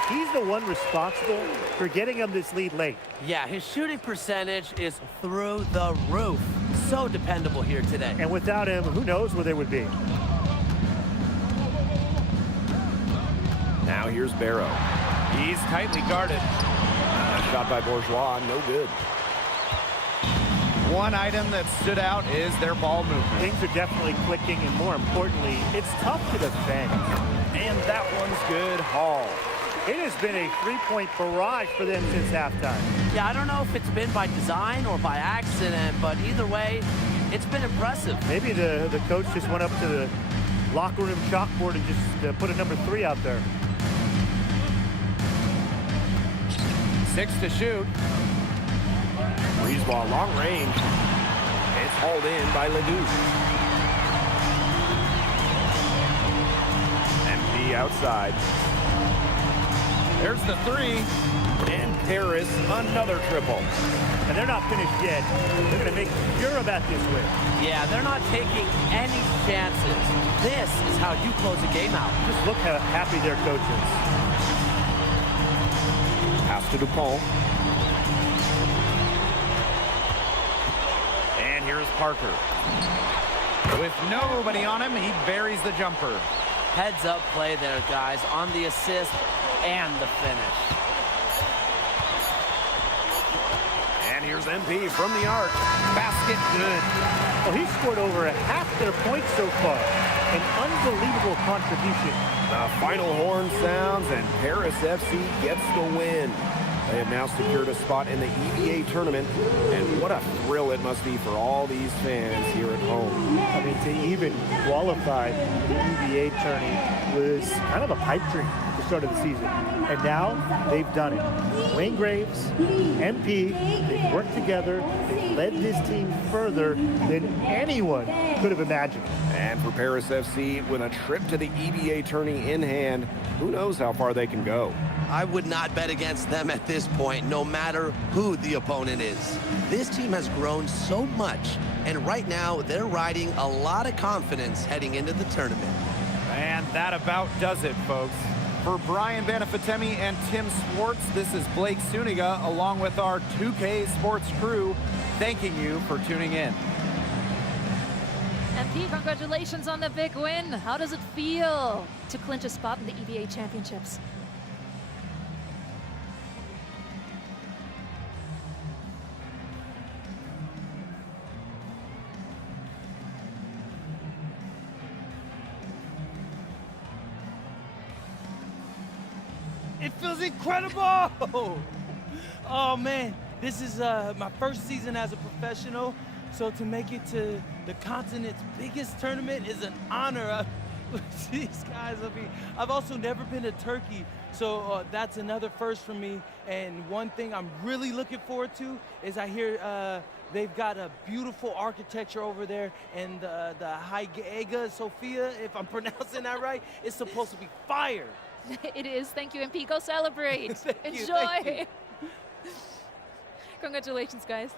He's the one responsible for getting him this lead late. Yeah, his shooting percentage is through the roof. So dependable here today. And without him, who knows where they would be. Now here's Barrow. He's tightly guarded. A shot by Bourgeois, no good. One item that stood out is their ball movement. Things are definitely clicking, and more importantly, it's tough to defend. And that one's good, Hall. It has been a three-point barrage for them since halftime. Yeah, I don't know if it's been by design or by accident, but either way, it's been impressive. Maybe the coach just went up to the locker room chalkboard and just put a number 3 out there. 6 to shoot. Breeze ball, long range. It's hauled in by Ledoux. MP outside. There's the 3. And Paris, another triple. And they're not finished yet. They're going to make sure about this win. Yeah, they're not taking any chances. This is how you close a game out. Just look how happy their coach is. Pass to Dupont. And here's Parker. With nobody on him, he buries the jumper. Heads up play there, guys, on the assist and the finish. And here's MP from the arc. Basket good. Well, he's scored over half their points so far. an unbelievable contribution. The final horn sounds, and Paris FC gets the win. They have now secured a spot in the EBA tournament, and what a thrill it must be for all these fans here at home. I mean, to even qualify for the EBA tourney was kind of a pipe dream at the start of the season. And now they've done it. Wayne Graves, MP, they've worked together. They've led this team further than anyone could have imagined. And for Paris FC, with a trip to the EBA tourney in hand, who knows how far they can go. I would not bet against them at this point, no matter who the opponent is. This team has grown so much, and right now they're riding a lot of confidence heading into the tournament. And that about does it, folks. For Brian Banafitemi and Tim Swartz, this is Blake Suniga, along with our 2K Sports crew, thanking you for tuning in. MP, congratulations on the big win. How does it feel to clinch a spot in the EBA championships? It feels incredible! Oh man, this is my first season as a professional, so to make it to the continent's biggest tournament is an honor. These guys, I mean, I've also never been to Turkey, so that's another first for me. And one thing I'm really looking forward to is I hear they've got a beautiful architecture over there, and the Hagia Sophia, if I'm pronouncing that right, is supposed to be fire. It is. Thank you, MP. Go celebrate. Enjoy. Thank you. Congratulations, guys.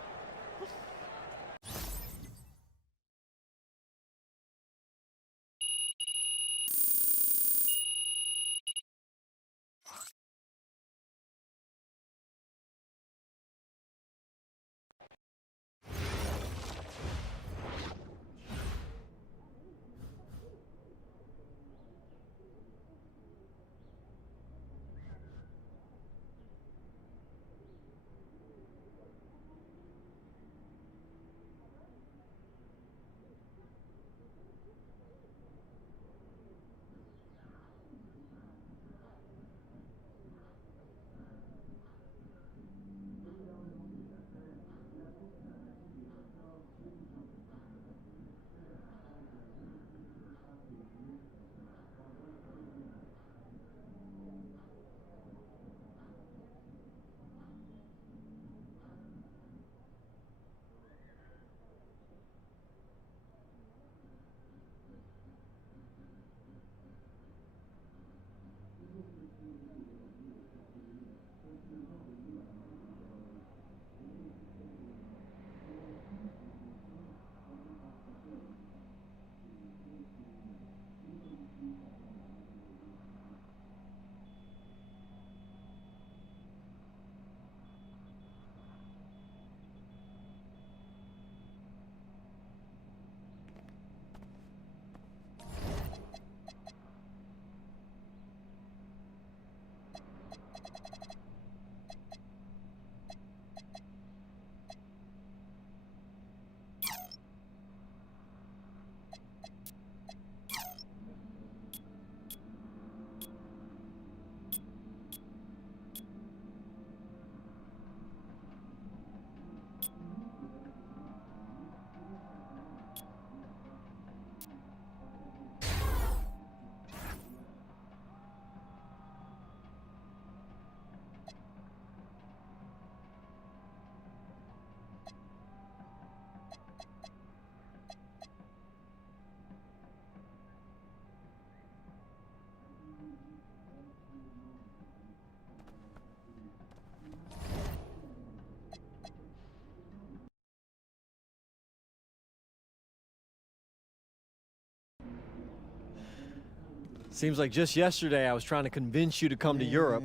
Seems like just yesterday I was trying to convince you to come to Europe.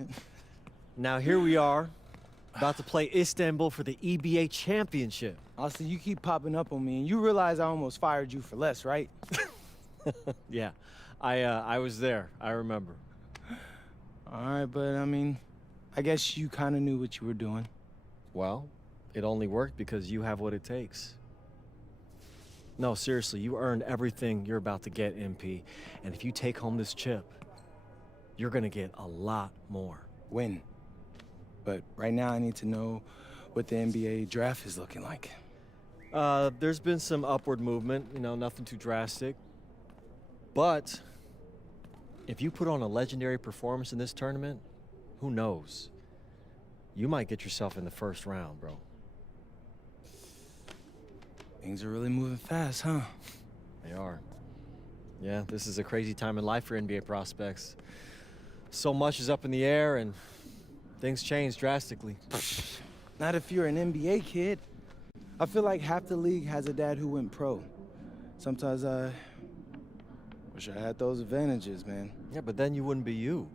Now here we are, about to play Istanbul for the EBA Championship. Austin, you keep popping up on me, and you realize I almost fired you for less, right? Yeah, I was there. I remember. All right, but I mean, I guess you kind of knew what you were doing. Well, it only worked because you have what it takes. No, seriously, you earned everything you're about to get, MP. And if you take home this chip, you're gonna get a lot more. Win. But right now I need to know what the NBA draft is looking like. There's been some upward movement, you know, nothing too drastic. But if you put on a legendary performance in this tournament, who knows? You might get yourself in the first round, bro. Things are really moving fast, huh? They are. Yeah, this is a crazy time in life for NBA prospects. So much is up in the air and things change drastically. Not if you're an NBA kid. I feel like half the league has a dad who went pro. Sometimes I wish I had those advantages, man. Yeah, but then you wouldn't be you.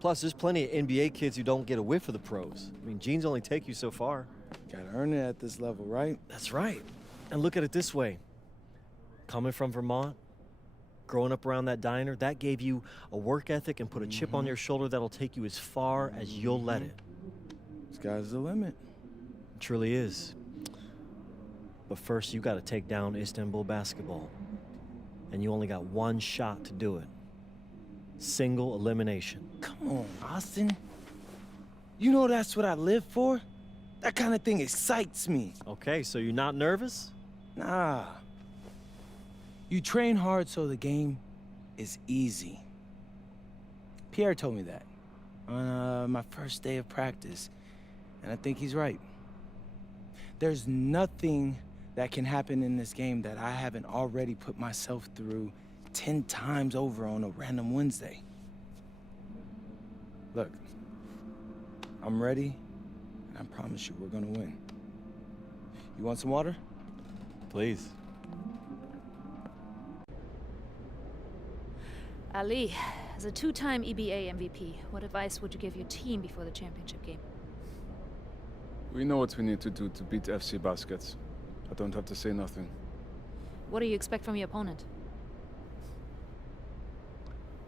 Plus, there's plenty of NBA kids who don't get a whiff of the pros. I mean, genes only take you so far. Gotta earn it at this level, right? That's right. And look at it this way. Coming from Vermont, growing up around that diner, that gave you a work ethic and put a chip on your shoulder that'll take you as far as you'll let it. Sky's the limit. It truly is. But first, you gotta take down Istanbul basketball. And you only got one shot to do it. Single elimination. Come on, Austin. You know that's what I live for? That kind of thing excites me. Okay, so you're not nervous? Nah. You train hard so the game is easy. Pierre told me that on my first day of practice, and I think he's right. There's nothing that can happen in this game that I haven't already put myself through 10 times over on a random Wednesday. Look, I'm ready, and I promise you we're gonna win. You want some water? Please. Ali, as a two-time EBA MVP, what advice would you give your team before the championship game? We know what we need to do to beat FC Baskets. I don't have to say nothing. What do you expect from your opponent?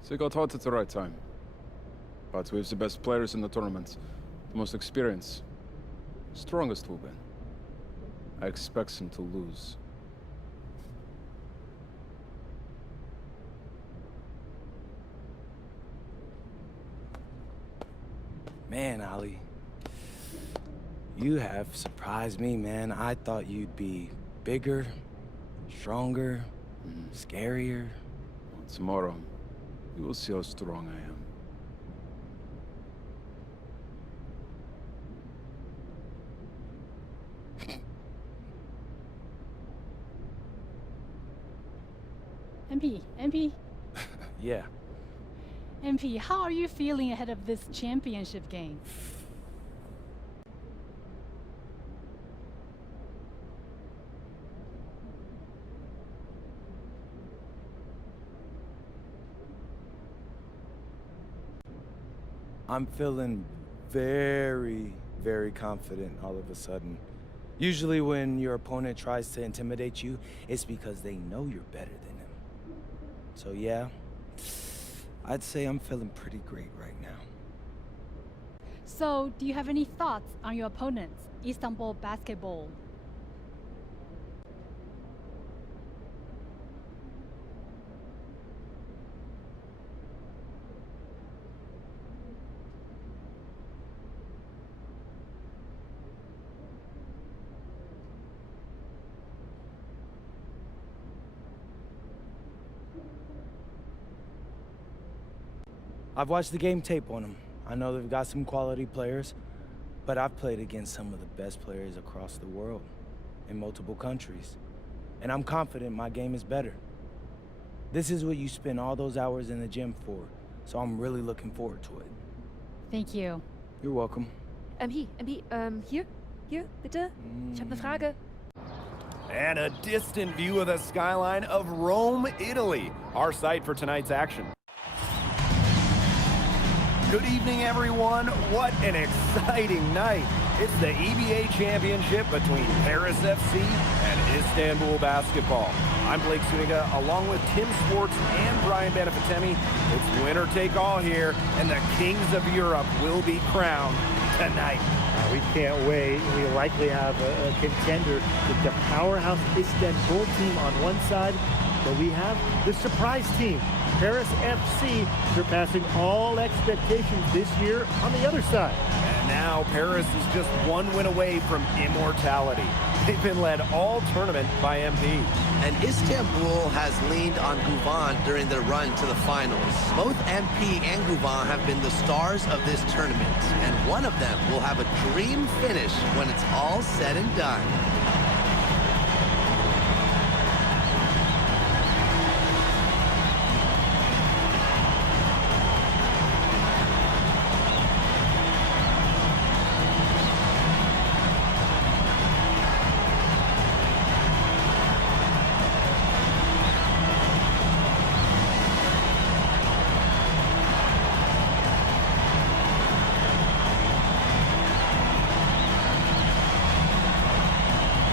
They got hot at the right time. But we have the best players in the tournament, the most experience, strongest will win. I expect them to lose. Man, Ali, you have surprised me, man. I thought you'd be bigger, stronger, scarier. Well, tomorrow, you will see how strong I am. MP, Yeah. MP, how are you feeling ahead of this championship game? I'm feeling very, very confident all of a sudden. Usually when your opponent tries to intimidate you, it's because they know you're better than them. So yeah, I'd say I'm feeling pretty great right now. So, do you have any thoughts on your opponents, Istanbul basketball? I've watched the game tape on them. I know they've got some quality players, but I've played against some of the best players across the world in multiple countries. And I'm confident my game is better. This is what you spend all those hours in the gym for, so I'm really looking forward to it. Thank you. You're welcome. MP, hier, bitte. Ich habe eine Frage. And a distant view of the skyline of Rome, Italy, our site for tonight's action. Good evening, everyone. What an exciting night. It's the EBA championship between Paris FC and Istanbul basketball. I'm Blake Suniga, along with Tim Swartz and Brian Banafitemi. It's winner take all here, and the kings of Europe will be crowned. tonight. We can't wait. We likely have a contender with the powerhouse Istanbul team on one side, but we have the surprise team, Paris FC, surpassing all expectations this year on the other side. And now Paris is just one win away from immortality. They've been led all tournament by MP. And Istanbul has leaned on Guvan during their run to the finals. Both MP and Guvan have been the stars of this tournament, and one of them will have a dream finish when it's all said and done.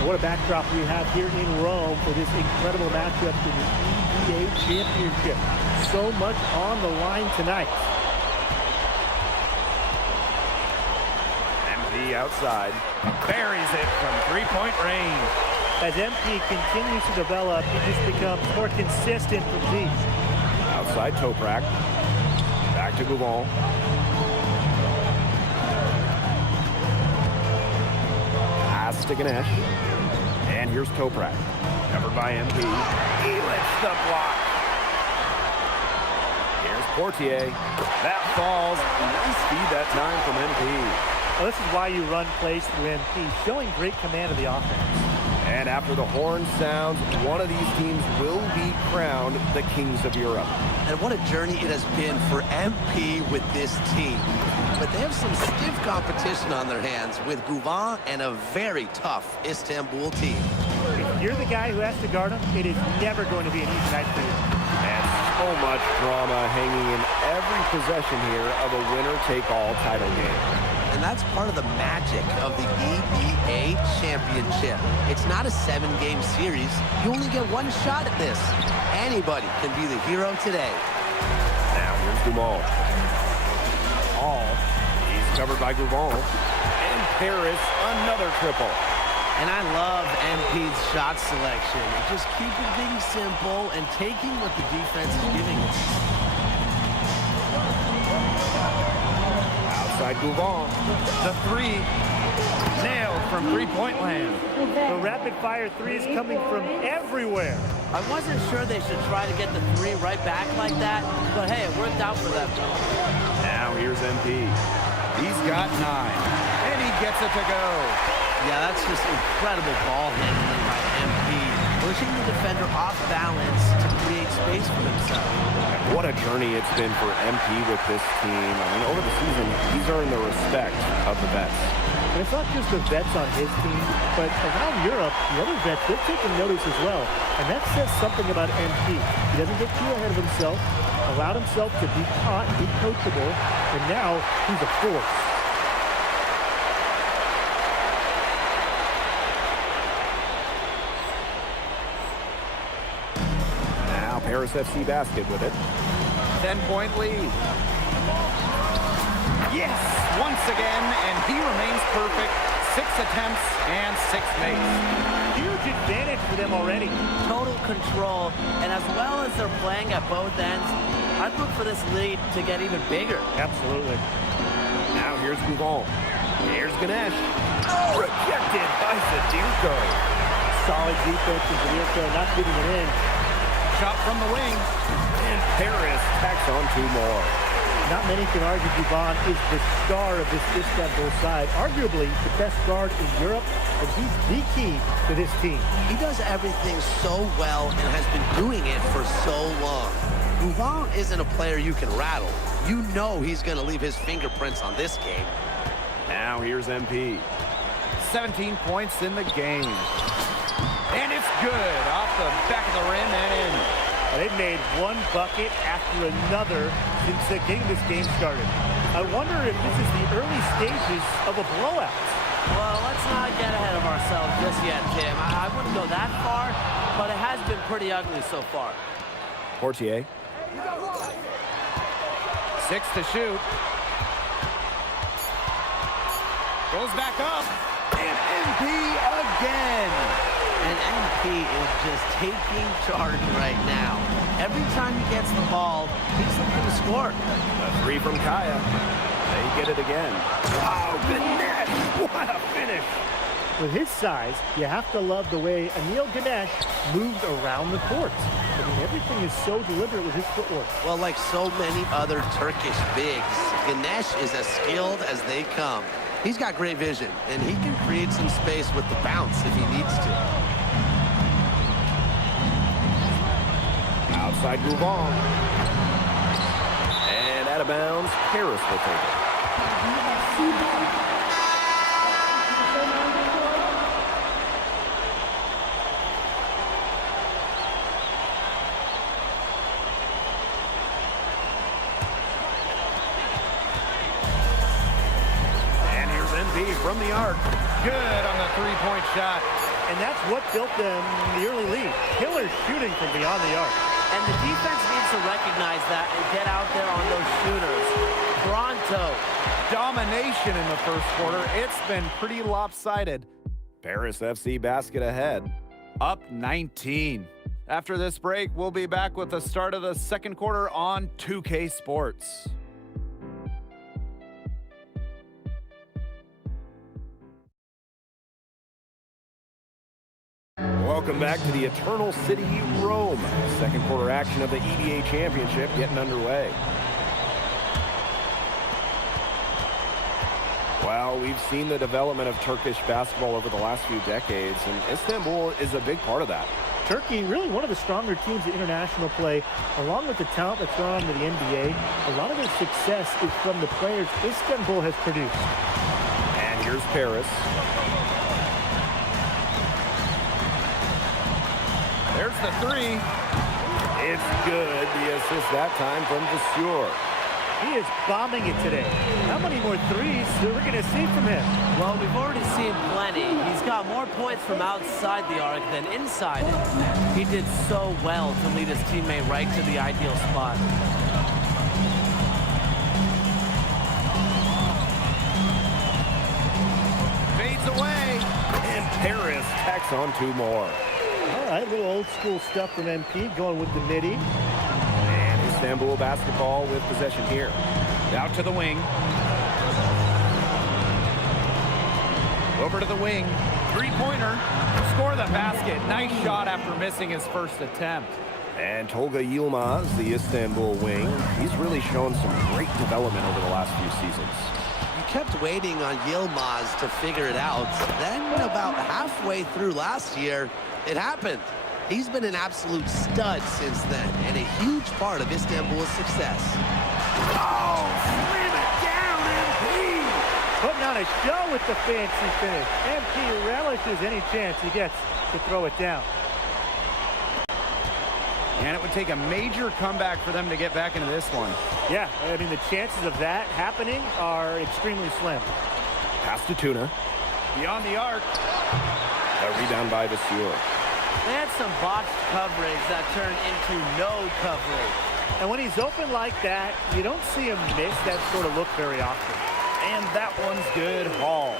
What a backdrop we have here in Rome for this incredible matchup in the EBA Championship. So much on the line tonight. MP outside. Buries it from three-point range. As MP continues to develop, he just becomes more consistent from deep. Outside Toprak. Back to Guvan. Pass to Ganesh. And here's Toprak. Covered by MP. He lifts the block. Here's Portier. That falls. Nice feed that time from MP. Well, this is why you run plays through MP, showing great command of the offense. And after the horn sounds, one of these teams will be crowned the Kings of Europe. And what a journey it has been for MP with this team. But they have some stiff competition on their hands with Guvan and a very tough Istanbul team. If you're the guy who has to guard him, it is never going to be an easy night for you. And so much drama hanging in every possession here of a winner-take-all title game. And that's part of the magic of the EBA Championship. It's not a 7-game series. You only get one shot at this. Anybody can be the hero today. Now here's Gumal. He's covered by Guval. And Paris, another triple. And I love MP's shot selection. Just keeping things simple and taking what the defense is giving us. Outside Guval. The three nailed from three-point land. The rapid-fire three is coming from everywhere. I wasn't sure they should try to get the three right back like that, but hey, it worked out for them. Now here's MP. He's got 9, and he gets it to go. Yeah, that's just incredible ball handling by MP, pushing the defender off balance to create space for himself. What a journey it's been for MP with this team. I mean, over the season, he's earned the respect of the vets. And it's not just the vets on his team, but around Europe, the other vets, they're taking notice as well. And that says something about MP. He doesn't get too ahead of himself, allowed himself to be taught, be coachable, and now he's a force. Now Paris FC basket with it. 10-point lead. Yes, once again, and he remains perfect. 6 attempts and 6 makes. Huge advantage for them already. Total control, and as well as they're playing at both ends, I'd look for this lead to get even bigger. Absolutely. Now here's Guval. Here's Ganesh. Oh, rejected by Zadirko. Solid defense from Zadirko, not getting it in. Shot from the wing. And Paris tacks on 2 more. Not many can argue Guvan is the star of this Istanbul side, arguably the best guard in Europe, and he's the key to this team. He does everything so well and has been doing it for so long. Guvan isn't a player you can rattle. You know he's going to leave his fingerprints on this game. Now here's MP. 17 points in the game. And it's good off the back of the rim and in. They've made one bucket after another since this game started. I wonder if this is the early stages of a blowout. Well, let's not get ahead of ourselves just yet, Tim. I wouldn't go that far, but it has been pretty ugly so far. Portier. 6 to shoot. Goes back up. And MP again. And MP is just taking charge right now. Every time he gets the ball, he's looking to score. A three from Kaya. They get it again. Wow, Ganesh! What a finish! With his size, you have to love the way Anil Ganesh moves around the court. I mean, everything is so deliberate with his footwork. Well, like so many other Turkish bigs, Ganesh is as skilled as they come. He's got great vision, and he can create some space with the bounce if he needs to. Outside move on. And out of bounds, Paris will take it. And here's NB from the arc. Good on the three-point shot. And that's what built them the early lead. Killer shooting from beyond the arc. And the defense needs to recognize that and get out there on those shooters. Pronto. Domination in the first quarter. It's been pretty lopsided. Paris FC basket ahead. Up 19. After this break, we'll be back with the start of the second quarter on 2K Sports. Welcome back to the Eternal City, Rome. Second quarter action of the EBA Championship getting underway. Well, we've seen the development of Turkish basketball over the last few decades, and Istanbul is a big part of that. Turkey, really one of the stronger teams in international play, along with the talent that's gone on to the NBA. A lot of their success is from the players Istanbul has produced. And here's Paris. There's the three. It's good. The assist that time from Vasseur. He is bombing it today. How many more threes are we going to see from him? Well, we've already seen plenty. He's got more points from outside the arc than inside it. He did so well to lead his teammate right to the ideal spot. Fades away. And Paris tacks on two more. All right, little old school stuff from MP, going with the midi. And Istanbul basketball with possession here. Out to the wing. Over to the wing. Three-pointer. Score the basket. Nice shot after missing his first attempt. And Tolga Yilmaz, the Istanbul wing. He's really shown some great development over the last few seasons. You kept waiting on Yilmaz to figure it out. Then about halfway through last year, it happened. He's been an absolute stud since then, and a huge part of Istanbul's success. Oh, slam it down, MP! Putting on a show with the fancy finish. MP relishes any chance he gets to throw it down. And it would take a major comeback for them to get back into this one. Yeah, I mean, the chances of that happening are extremely slim. Pass to Tuna. Beyond the arc. A rebound by Vasseur. They had some botched coverage that turned into no coverage. And when he's open like that, you don't see him miss that sort of look very often. And that one's good. Hall.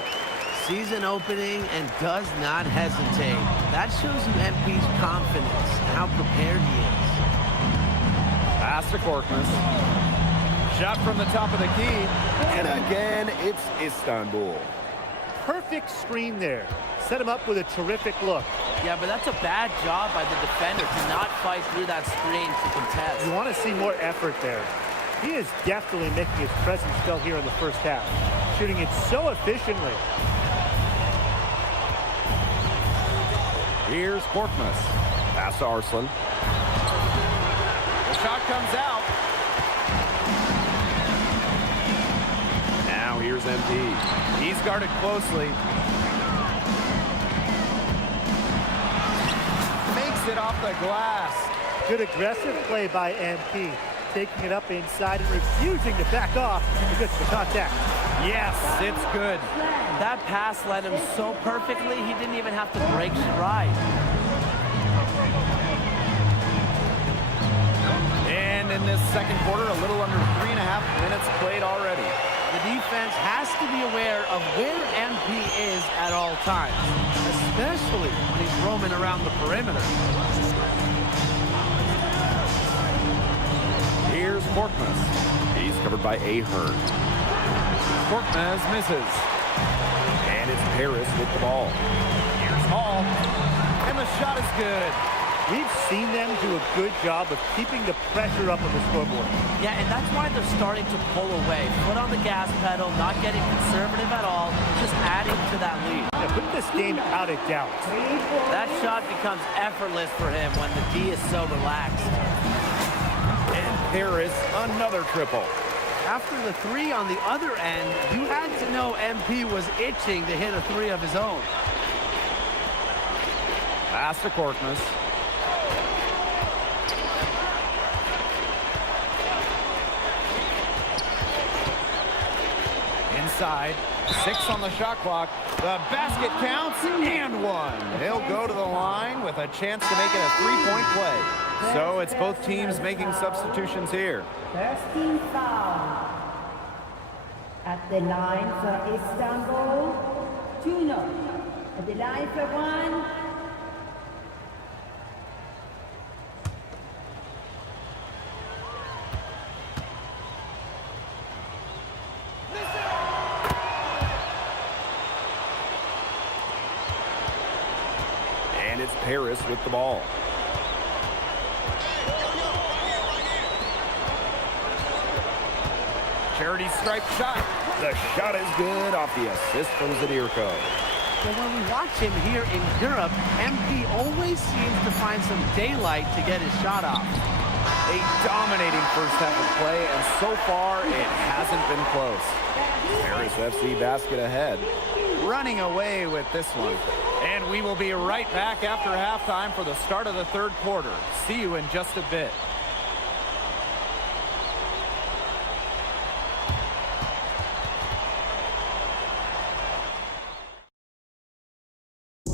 Season opening and does not hesitate. That shows you MP's confidence and how prepared he is. Pass to Korkmaz. Shot from the top of the key. And again, it's Istanbul. Perfect screen there. Set him up with a terrific look. Yeah, but that's a bad job by the defender to not fight through that screen to contest. You want to see more effort there. He is definitely making his presence felt here in the first half, shooting it so efficiently. Here's Korkmaz. Pass to Arslan. The shot comes out. Now here's MP. He's guarded closely. Makes it off the glass. Good aggressive play by MP, taking it up inside and refusing to back off because of the contact. Yes, it's good. That pass led him so perfectly, he didn't even have to break stride. And in this second quarter, a little under 3.5 minutes played already. The defense has to be aware of where MP is at all times, especially when he's roaming around the perimeter. Here's Korkmaz. He's covered by Ahern. Korkmaz misses. And it's Paris with the ball. Here's Hall. And the shot is good. We've seen them do a good job of keeping the pressure up on the scoreboard. Yeah, and that's why they're starting to pull away. Foot on the gas pedal, not getting conservative at all, just adding to that lead. Yeah, put this game out of doubt. That shot becomes effortless for him when the D is so relaxed. And Paris, another triple. After the three on the other end, you had to know MP was itching to hit a three of his own. Pass to Korkmaz. Inside, 6 on the shot clock. The basket counts and one. He'll go to the line with a chance to make it a three-point play. So it's both teams making substitutions here. First team foul. At the line for Istanbul, 2-0. At the line for 1. And it's Paris with the ball. Charity stripe shot. The shot is good off the assist from Zadirko. Well, when we watch him here in Europe, MP always seems to find some daylight to get his shot off. A dominating first half of play, and so far it hasn't been close. Paris FC basket ahead. Running away with this one. And we will be right back after halftime for the start of the third quarter. See you in just a bit.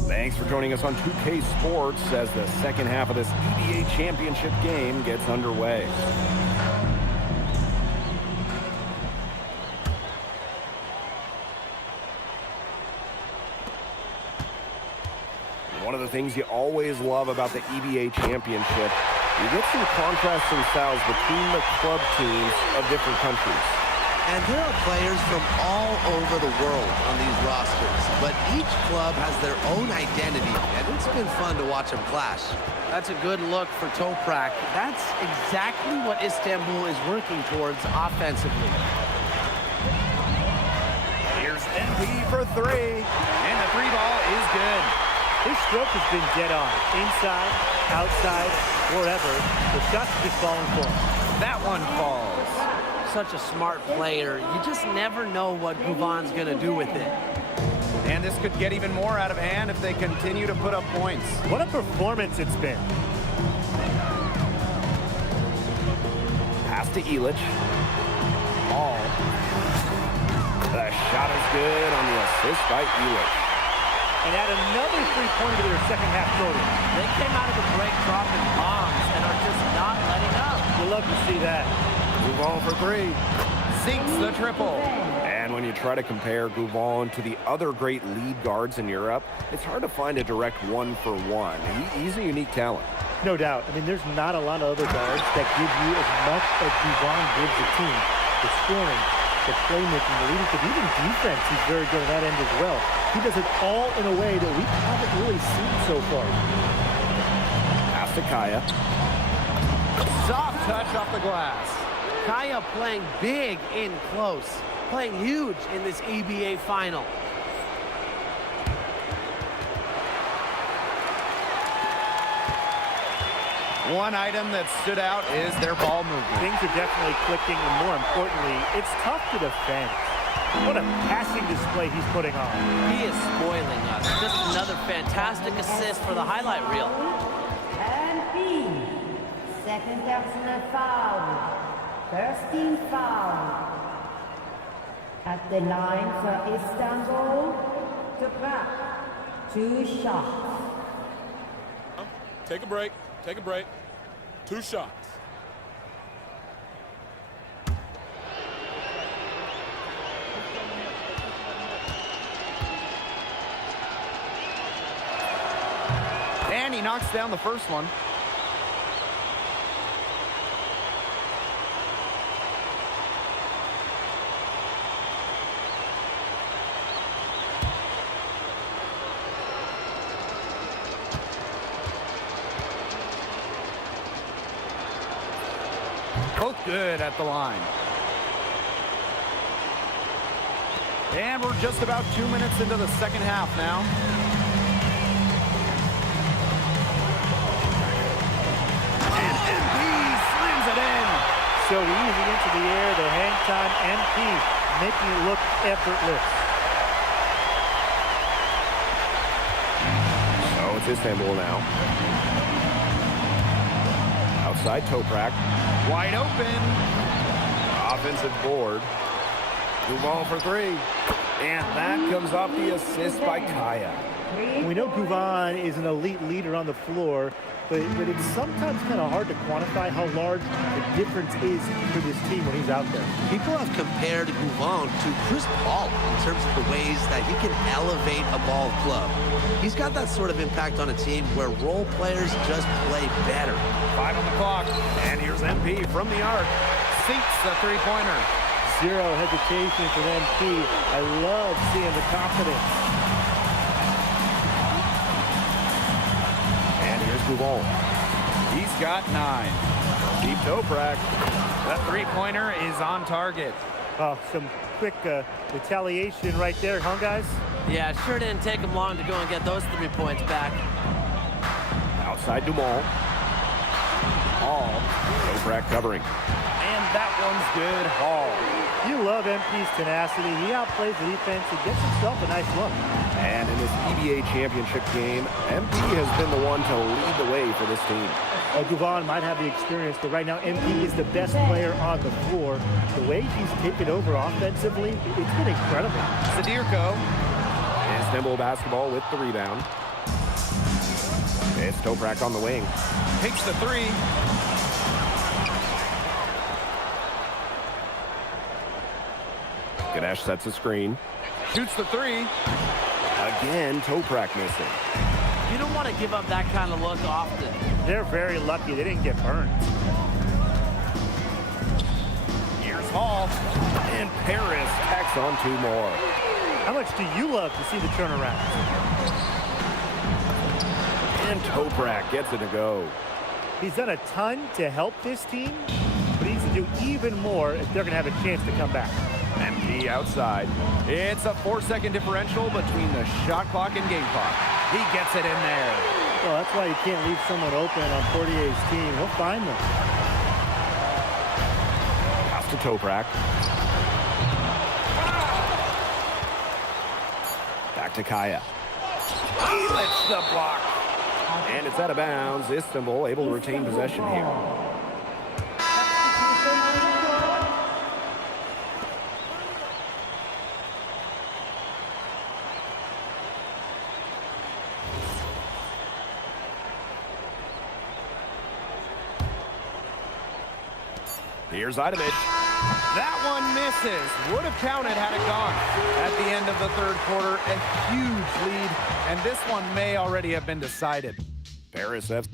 Thanks for joining us on 2K Sports as the second half of this EBA championship game gets underway. One of the things you always love about the EBA championship, you get some contrasting styles between the club teams of different countries. And there are players from all over the world on these rosters, but each club has their own identity, and it's been fun to watch them clash. That's a good look for Toprak. That's exactly what Istanbul is working towards offensively. Here's MP for three, and the three ball is good. His stroke has been dead on. Inside, outside, wherever. The shots are just falling for him. That one falls. Such a smart player. You just never know what Gouvan's going to do with it. And this could get even more out of hand if they continue to put up points. What a performance it's been. Pass to Illich. Ball. The shot is good on the assist by Illich. And add another three-pointer to their second half total. They came out of the break dropping bombs and are just not letting up. You'll love to see that. Gouvan for three. Sinks the triple. And when you try to compare Gouvan to the other great lead guards in Europe, it's hard to find a direct one-for-one. He's a unique talent. No doubt. I mean, there's not a lot of other guards that give you as much as Gouvan gives the team. The scoring, the playmaking, the leadership, even defense, he's very good at that end as well. He does it all in a way that we haven't really seen so far. Pass to Kaya. Soft touch off the glass. Kaya playing big in close, playing huge in this EBA final. One item that stood out is their ball movement. Things are definitely clicking, and more importantly, it's tough to defend. What a passing display he's putting on. He is spoiling us. Just another fantastic assist for the highlight reel. And B. Second personal foul. First team foul. At the line for Istanbul, Toprak. 2 shots. Take a break. Take a break. 2 shots. knocks down the first one. Both good at the line. And we're just about 2 minutes into the second half now. And MP slams it in. So easy into the air, the hang time, MP making it look effortless. So it's Istanbul now. Outside Toprak. Wide open. Offensive board. Duval for three. And that comes off the assist by Kaya. We know Guvan is an elite leader on the floor, but it's sometimes kind of hard to quantify how large the difference is for this team when he's out there. People have compared Guvan to Chris Paul in terms of the ways that he can elevate a ball club. He's got that sort of impact on a team where role players just play better. 5 on the clock. And here's MP from the arc. Sinks the three-pointer. Zero hesitation for MP. I love seeing the confidence. And here's Duval. He's got 9. Deep Toprak. That three-pointer is on target. Oh, some quick retaliation right there, huh, guys? Yeah, sure didn't take him long to go and get those 3 points back. Outside Duval. Hall. Toprak covering. And that one's good. Hall. You love MP's tenacity. He outplays the defense and gets himself a nice look. And in this EBA championship game, MP has been the one to lead the way for this team. Guvan might have the experience, but right now MP is the best player on the floor. The way he's taken over offensively, it's been incredible. Sadirko. Istanbul basketball with the rebound. It's Toprak on the wing. Takes the three. Ganesh sets a screen. Shoots the three. Again, Toprak missing. You don't want to give up that kind of look often. They're very lucky they didn't get burned. Here's Hall. And Paris tacks on 2 more. How much do you love to see the turnaround? And Toprak gets it to go. He's done a ton to help this team, but he needs to do even more if they're going to have a chance to come back. MP outside. It's a 4-second differential between the shot clock and game clock. He gets it in there. Well, that's why you can't leave someone open on Portier's team. He'll find them. Pass to Toprak. Back to Kaya. He lets the block. And it's out of bounds. Istanbul able to retain possession here. Here's Idovich. That one misses. Would have counted had it gone. At the end of the third quarter, a huge lead, and this one may already have been decided. Paris F.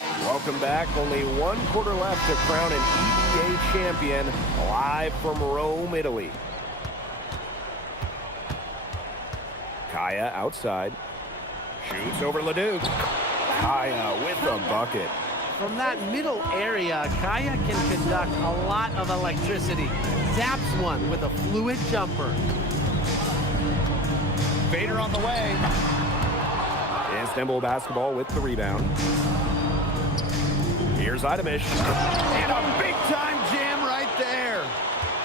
Welcome back. Only 1 quarter left to crown an EBA champion live from Rome, Italy. Kaya outside. Shoots over Leduc. Kaya with the bucket. From that middle area, Kaya can conduct a lot of electricity. Zaps one with a fluid jumper. Vader on the way. Istanbul basketball with the rebound. Here's Idovich. And a big-time jam right there.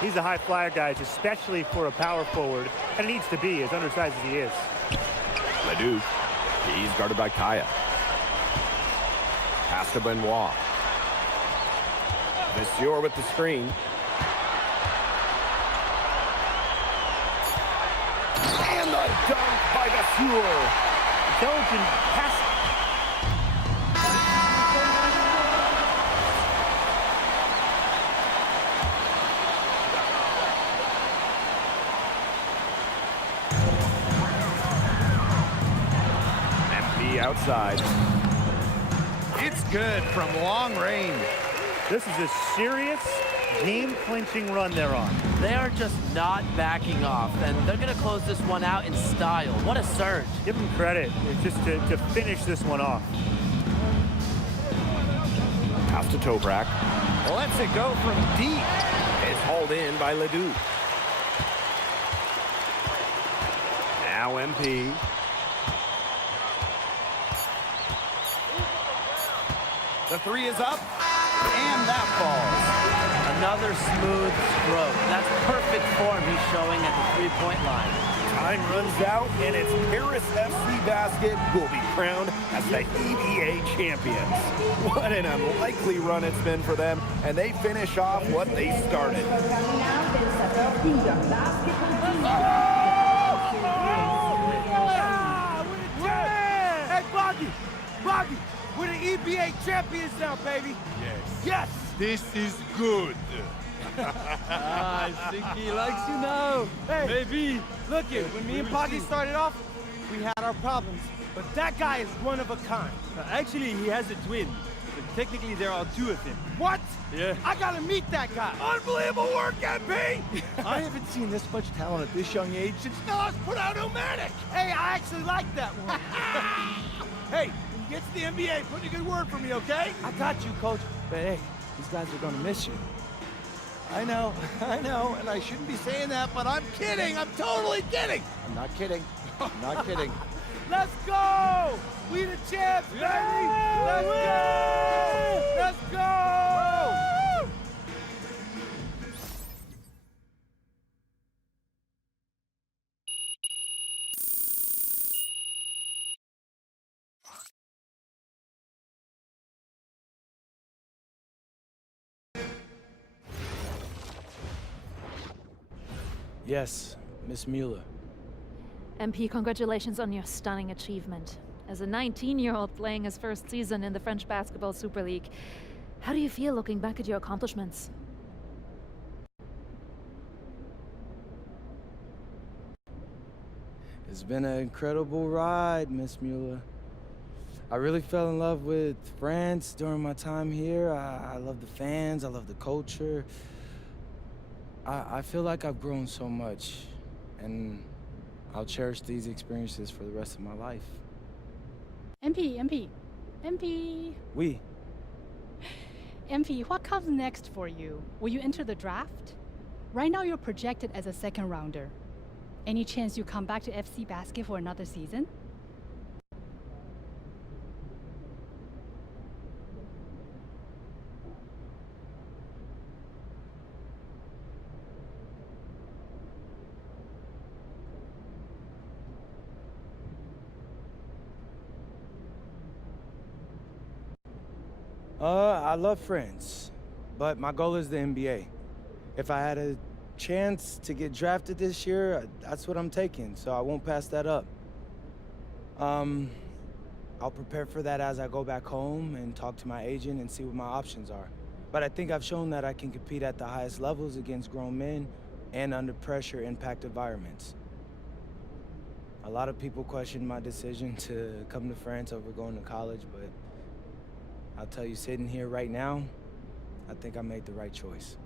He's a high flyer, guys, especially for a power forward. And it needs to be, as undersized as he is. Leduc. He's guarded by Kaya. Pass to Benoit. Monsieur with the screen. And the dunk by Monsieur. Intelligent pass. side. It's good from long range. This is a serious game-clinching run they're on. They are just not backing off, and they're going to close this one out in style. What a surge. Give them credit, just to finish this one off. Pass to Toprak. Lets it go from deep. It's hauled in by Ledoux. Now MP. The three is up, and that falls. Another smooth stroke. That's perfect form he's showing at the three-point line. Time runs out, and it's Paris FC Basket who will be crowned as the EBA champions. What an unlikely run it's been for them, and they finish off what they started. Hey, Boggy, we're the EBA champions now, baby. Yes. Yes. This is good. I think he likes you now. Hey, maybe. Look it, when me and Boggy started off, we had our problems. But that guy is one of a kind. Actually, he has a twin. But technically, there are two of him. What? Yeah. I gotta meet that guy. Unbelievable work, MP! I haven't seen this much talent at this young age since Nas put out Omatic. Hey, I actually like that one. Hey, when you get to the NBA, put in a good word for me, okay? I got you, Coach. But hey, these guys are gonna miss you. I know, and I shouldn't be saying that, but I'm kidding. I'm totally kidding. I'm not kidding. I'm not kidding. Let's go! We the champs, baby! Let's go! Let's go! Yes, Miss Mueller. MP, congratulations on your stunning achievement. As a 19-year-old playing his first season in the French Basketball Super League, how do you feel looking back at your accomplishments? It's been an incredible ride, Miss Mueller. I really fell in love with France during my time here. I love the fans, I love the culture. I feel like I've grown so much, and I'll cherish these experiences for the rest of my life. MP. Oui. MP, what comes next for you? Will you enter the draft? Right now you're projected as a second rounder. Any chance you come back to FC Basket for another season? I love France, but my goal is the NBA. If I had a chance to get drafted this year, that's what I'm taking, so I won't pass that up. I'll prepare for that as I go back home and talk to my agent and see what my options are. But I think I've shown that I can compete at the highest levels against grown men and under pressure impact environments. A lot of people question my decision to come to France over going to college, but I'll tell you, sitting here right now, I think I made the right choice.